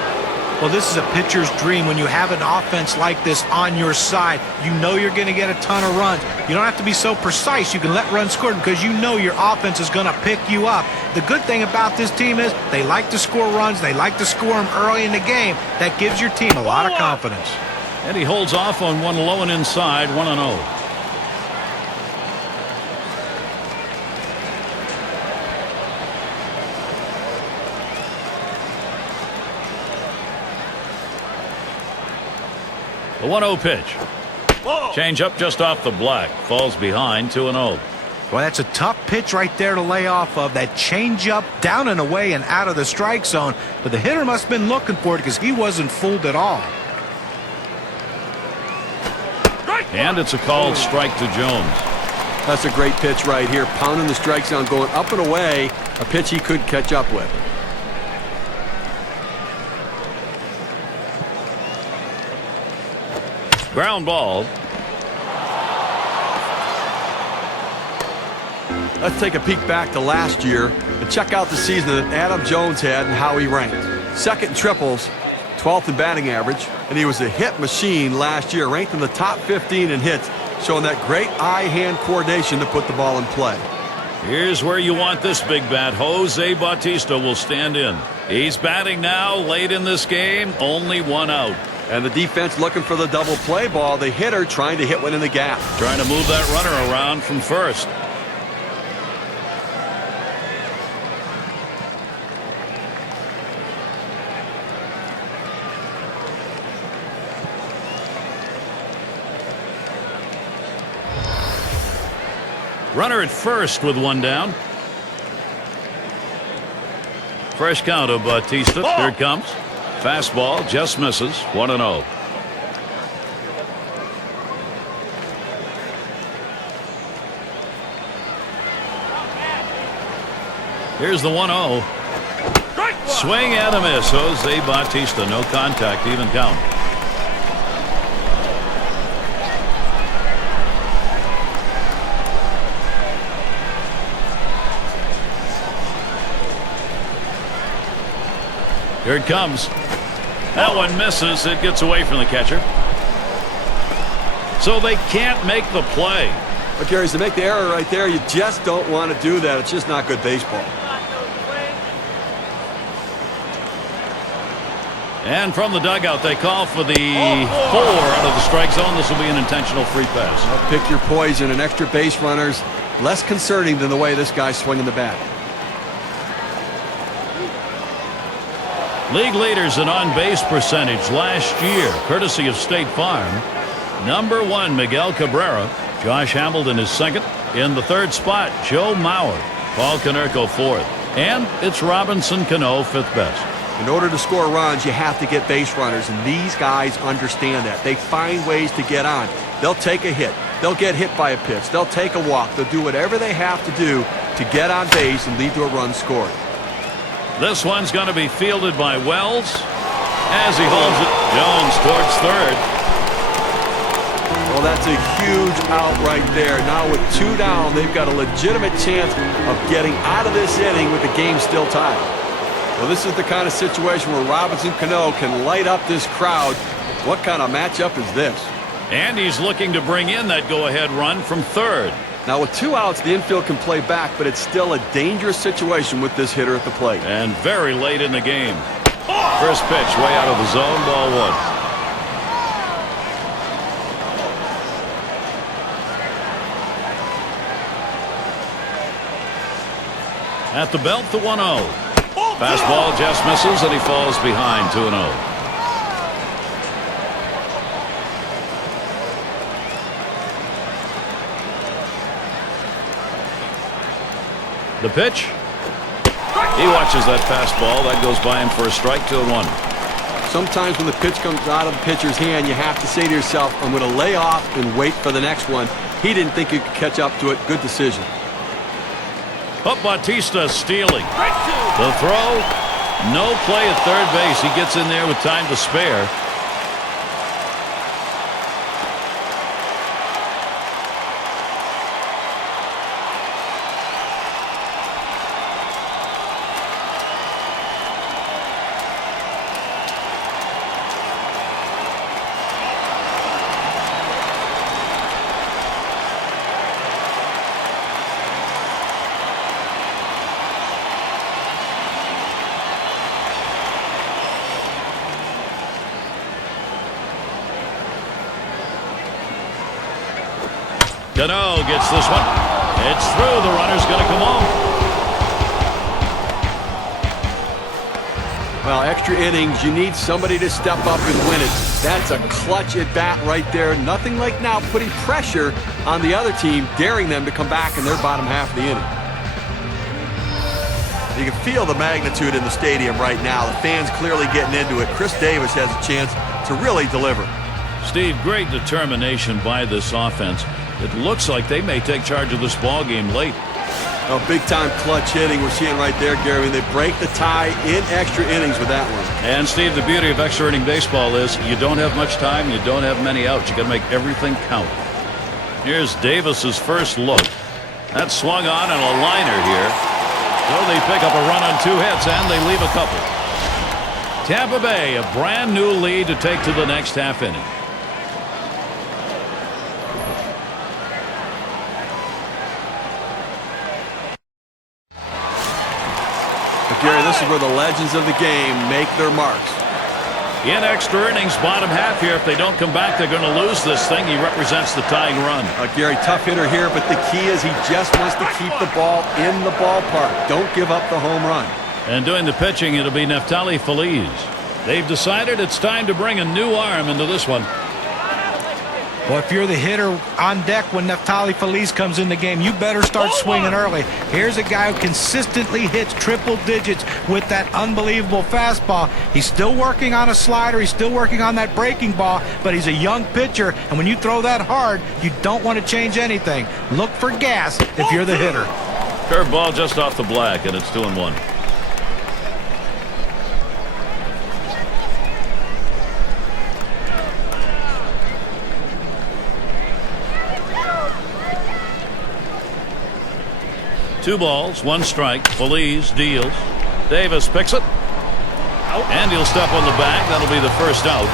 Well, this is a pitcher's dream when you have an offense like this on your side. You know you're going to get a ton of runs. You don't have to be so precise. You can let runs score because you know your offense is going to pick you up. The good thing about this team is they like to score runs. They like to score them early in the game. That gives your team a lot of confidence. And he holds off on one low and inside, 1-0. The 1-0 pitch. Change up just off the black. Falls behind, 2-0. Well, that's a tough pitch right there to lay off of. That change up down and away and out of the strike zone. But the hitter must have been looking for it because he wasn't fooled at all. And it's a called strike to Jones. That's a great pitch right here. Pounding the strike zone, going up and away. A pitch he couldn't catch up with. Ground ball. Let's take a peek back to last year and check out the season that Adam Jones had and how he ranked. Second in triples, 12th in batting average, and he was a hit machine last year, ranked in the top 15 in hits, showing that great eye-hand coordination to put the ball in play. Here's where you want this big bat. Jose Bautista will stand in. He's batting now late in this game, only 1 out. And the defense looking for the double play ball. The hitter trying to hit one in the gap. Trying to move that runner around from first. Runner at first with 1 down. Fresh count of Bautista. Here it comes. Fastball just misses, 1-0. Here's the 1-0. Swing and a miss. Jose Bautista, no contact, even count. Here it comes. That one misses. It gets away from the catcher. So they can't make the play. But Gary, to make the error right there, you just don't want to do that. It's just not good baseball. And from the dugout, they call for the 4 out of the strike zone. This will be an intentional free pass. Well, pick your poison, and extra base runners less concerning than the way this guy's swinging the bat. League leaders in on-base percentage last year, courtesy of State Farm. Number 1, Miguel Cabrera. Josh Hamilton is second. In the third spot, Joe Mauer. Paul Konerko fourth. And it's Robinson Cano fifth best. In order to score runs, you have to get base runners, and these guys understand that. They find ways to get on. They'll take a hit. They'll get hit by a pitch. They'll take a walk. They'll do whatever they have to do to get on base and lead to a run scored. This one's going to be fielded by Wells as he holds it. Jones towards third. Well, that's a huge out right there. Now with 2 down, they've got a legitimate chance of getting out of this inning with the game still tied. Well, this is the kind of situation where Robinson Cano can light up this crowd. What kind of matchup is this? And he's looking to bring in that go-ahead run from third. Now with 2 outs, the infield can play back, but it's still a dangerous situation with this hitter at the plate. And very late in the game. First pitch way out of the zone, ball 1. At the belt, the 1-0. Fastball just misses, and he falls behind 2-0. The pitch. He watches that fastball. That goes by him for a strike, 2-1. Sometimes when the pitch comes out of the pitcher's hand, you have to say to yourself, I'm going to lay off and wait for the next one. He didn't think he could catch up to it. Good decision. But Bautista stealing. The throw. No play at third base. He gets in there with time to spare. Cano gets this one. It's through. The runner's going to come home. Well, extra innings, you need somebody to step up and win it. That's a clutch at bat right there. Nothing like now putting pressure on the other team, daring them to come back in their bottom half of the inning. You can feel the magnitude in the stadium right now. The fans clearly getting into it. Chris Davis has a chance to really deliver. Steve, great determination by this offense. It looks like they may take charge of this ball game late. Oh, big-time clutch hitting we're seeing right there, Gary. They break the tie in extra innings with that one. And, Steve, the beauty of extra inning baseball is you don't have much time, you don't have many outs. You got to make everything count. Here's Davis's first look. That swung on and a liner here. So they pick up a run on 2 hits, and they leave a couple. Tampa Bay, a brand new lead to take to the next half inning. Gary, this is where the legends of the game make their marks. In extra innings, bottom half here. If they don't come back, they're going to lose this thing. He represents the tying run. Gary, tough hitter here, but the key is he just wants to keep the ball in the ballpark. Don't give up the home run. And doing the pitching, it'll be Neftali Feliz. They've decided it's time to bring a new arm into this one. Well, if you're the hitter on deck when Neftali Feliz comes in the game, you better start swinging early. Here's a guy who consistently hits triple digits with that unbelievable fastball. He's still working on a slider. He's still working on that breaking ball, but he's a young pitcher, and when you throw that hard, you don't want to change anything. Look for gas if you're the hitter. Curveball just off the black, and it's 2-1. Two balls, 1 strike. Feliz deals. Davis picks it. And he'll step on the bag. That'll be the first out.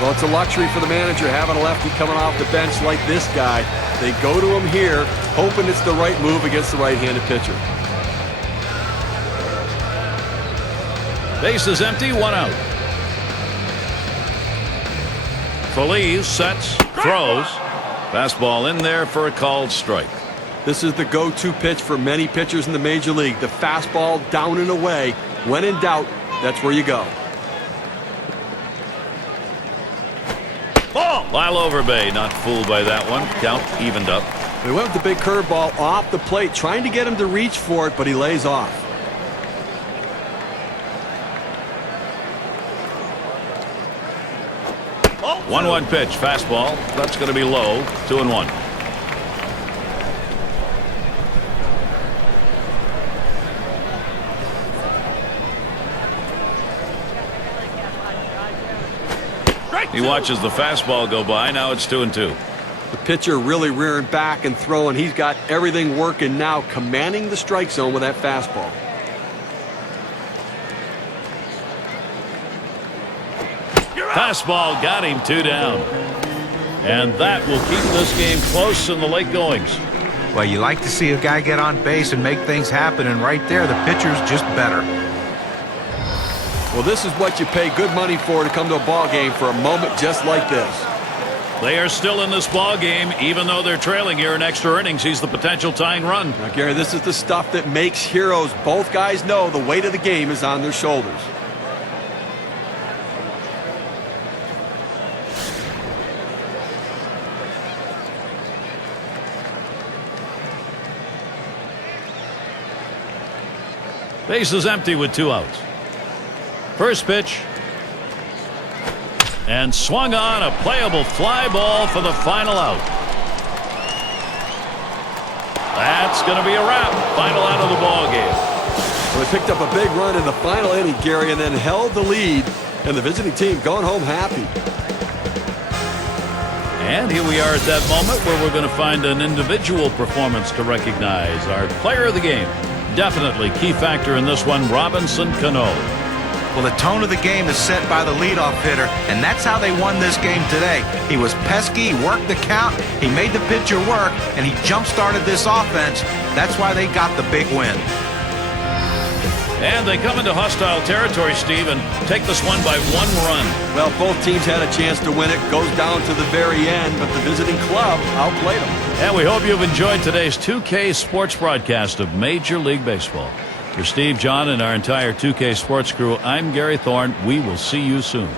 Well, it's a luxury for the manager having a lefty coming off the bench like this guy. They go to him here, hoping it's the right move against the right-handed pitcher. Base is empty, 1 out. Feliz sets, throws. Fastball in there for a called strike. This is the go-to pitch for many pitchers in the major league. The fastball down and away. When in doubt, that's where you go. Ball! Lyle Overbay not fooled by that one. Count evened up. They went with the big curveball off the plate, trying to get him to reach for it, but he lays off. 1-1 pitch, fastball. That's going to be low. 2-1. He watches the fastball go by. Now it's 2-2. The pitcher really rearing back and throwing. He's got everything working now, commanding the strike zone with that fastball. Fastball got him, 2 down. And that will keep this game close in the late goings. Well, you like to see a guy get on base and make things happen, and right there, the pitcher's just better. Well, this is what you pay good money for to come to a ball game for a moment just like this. They are still in this ball game, even though they're trailing here in extra innings. He's the potential tying run. Now, Gary, this is the stuff that makes heroes. Both guys know the weight of the game is on their shoulders. Base is empty with 2 outs. First pitch. And swung on, a playable fly ball for the final out. That's going to be a wrap. Final out of the ball game. Well, they picked up a big run in the final inning, Gary, and then held the lead. And the visiting team going home happy. And here we are at that moment where we're going to find an individual performance to recognize. Our player of the game. Definitely key factor in this one, Robinson Cano. Well, the tone of the game is set by the leadoff hitter, and that's how they won this game today. He was pesky, he worked the count, he made the pitcher work, and he jump-started this offense. That's why they got the big win. And they come into hostile territory, Steve, and take this one by 1 run. Well, both teams had a chance to win it. Goes down to the very end, but the visiting club outplayed them. And we hope you've enjoyed today's 2K Sports broadcast of Major League Baseball. For Steve, John, and our entire 2K Sports crew, I'm Gary Thorne. We will see you soon.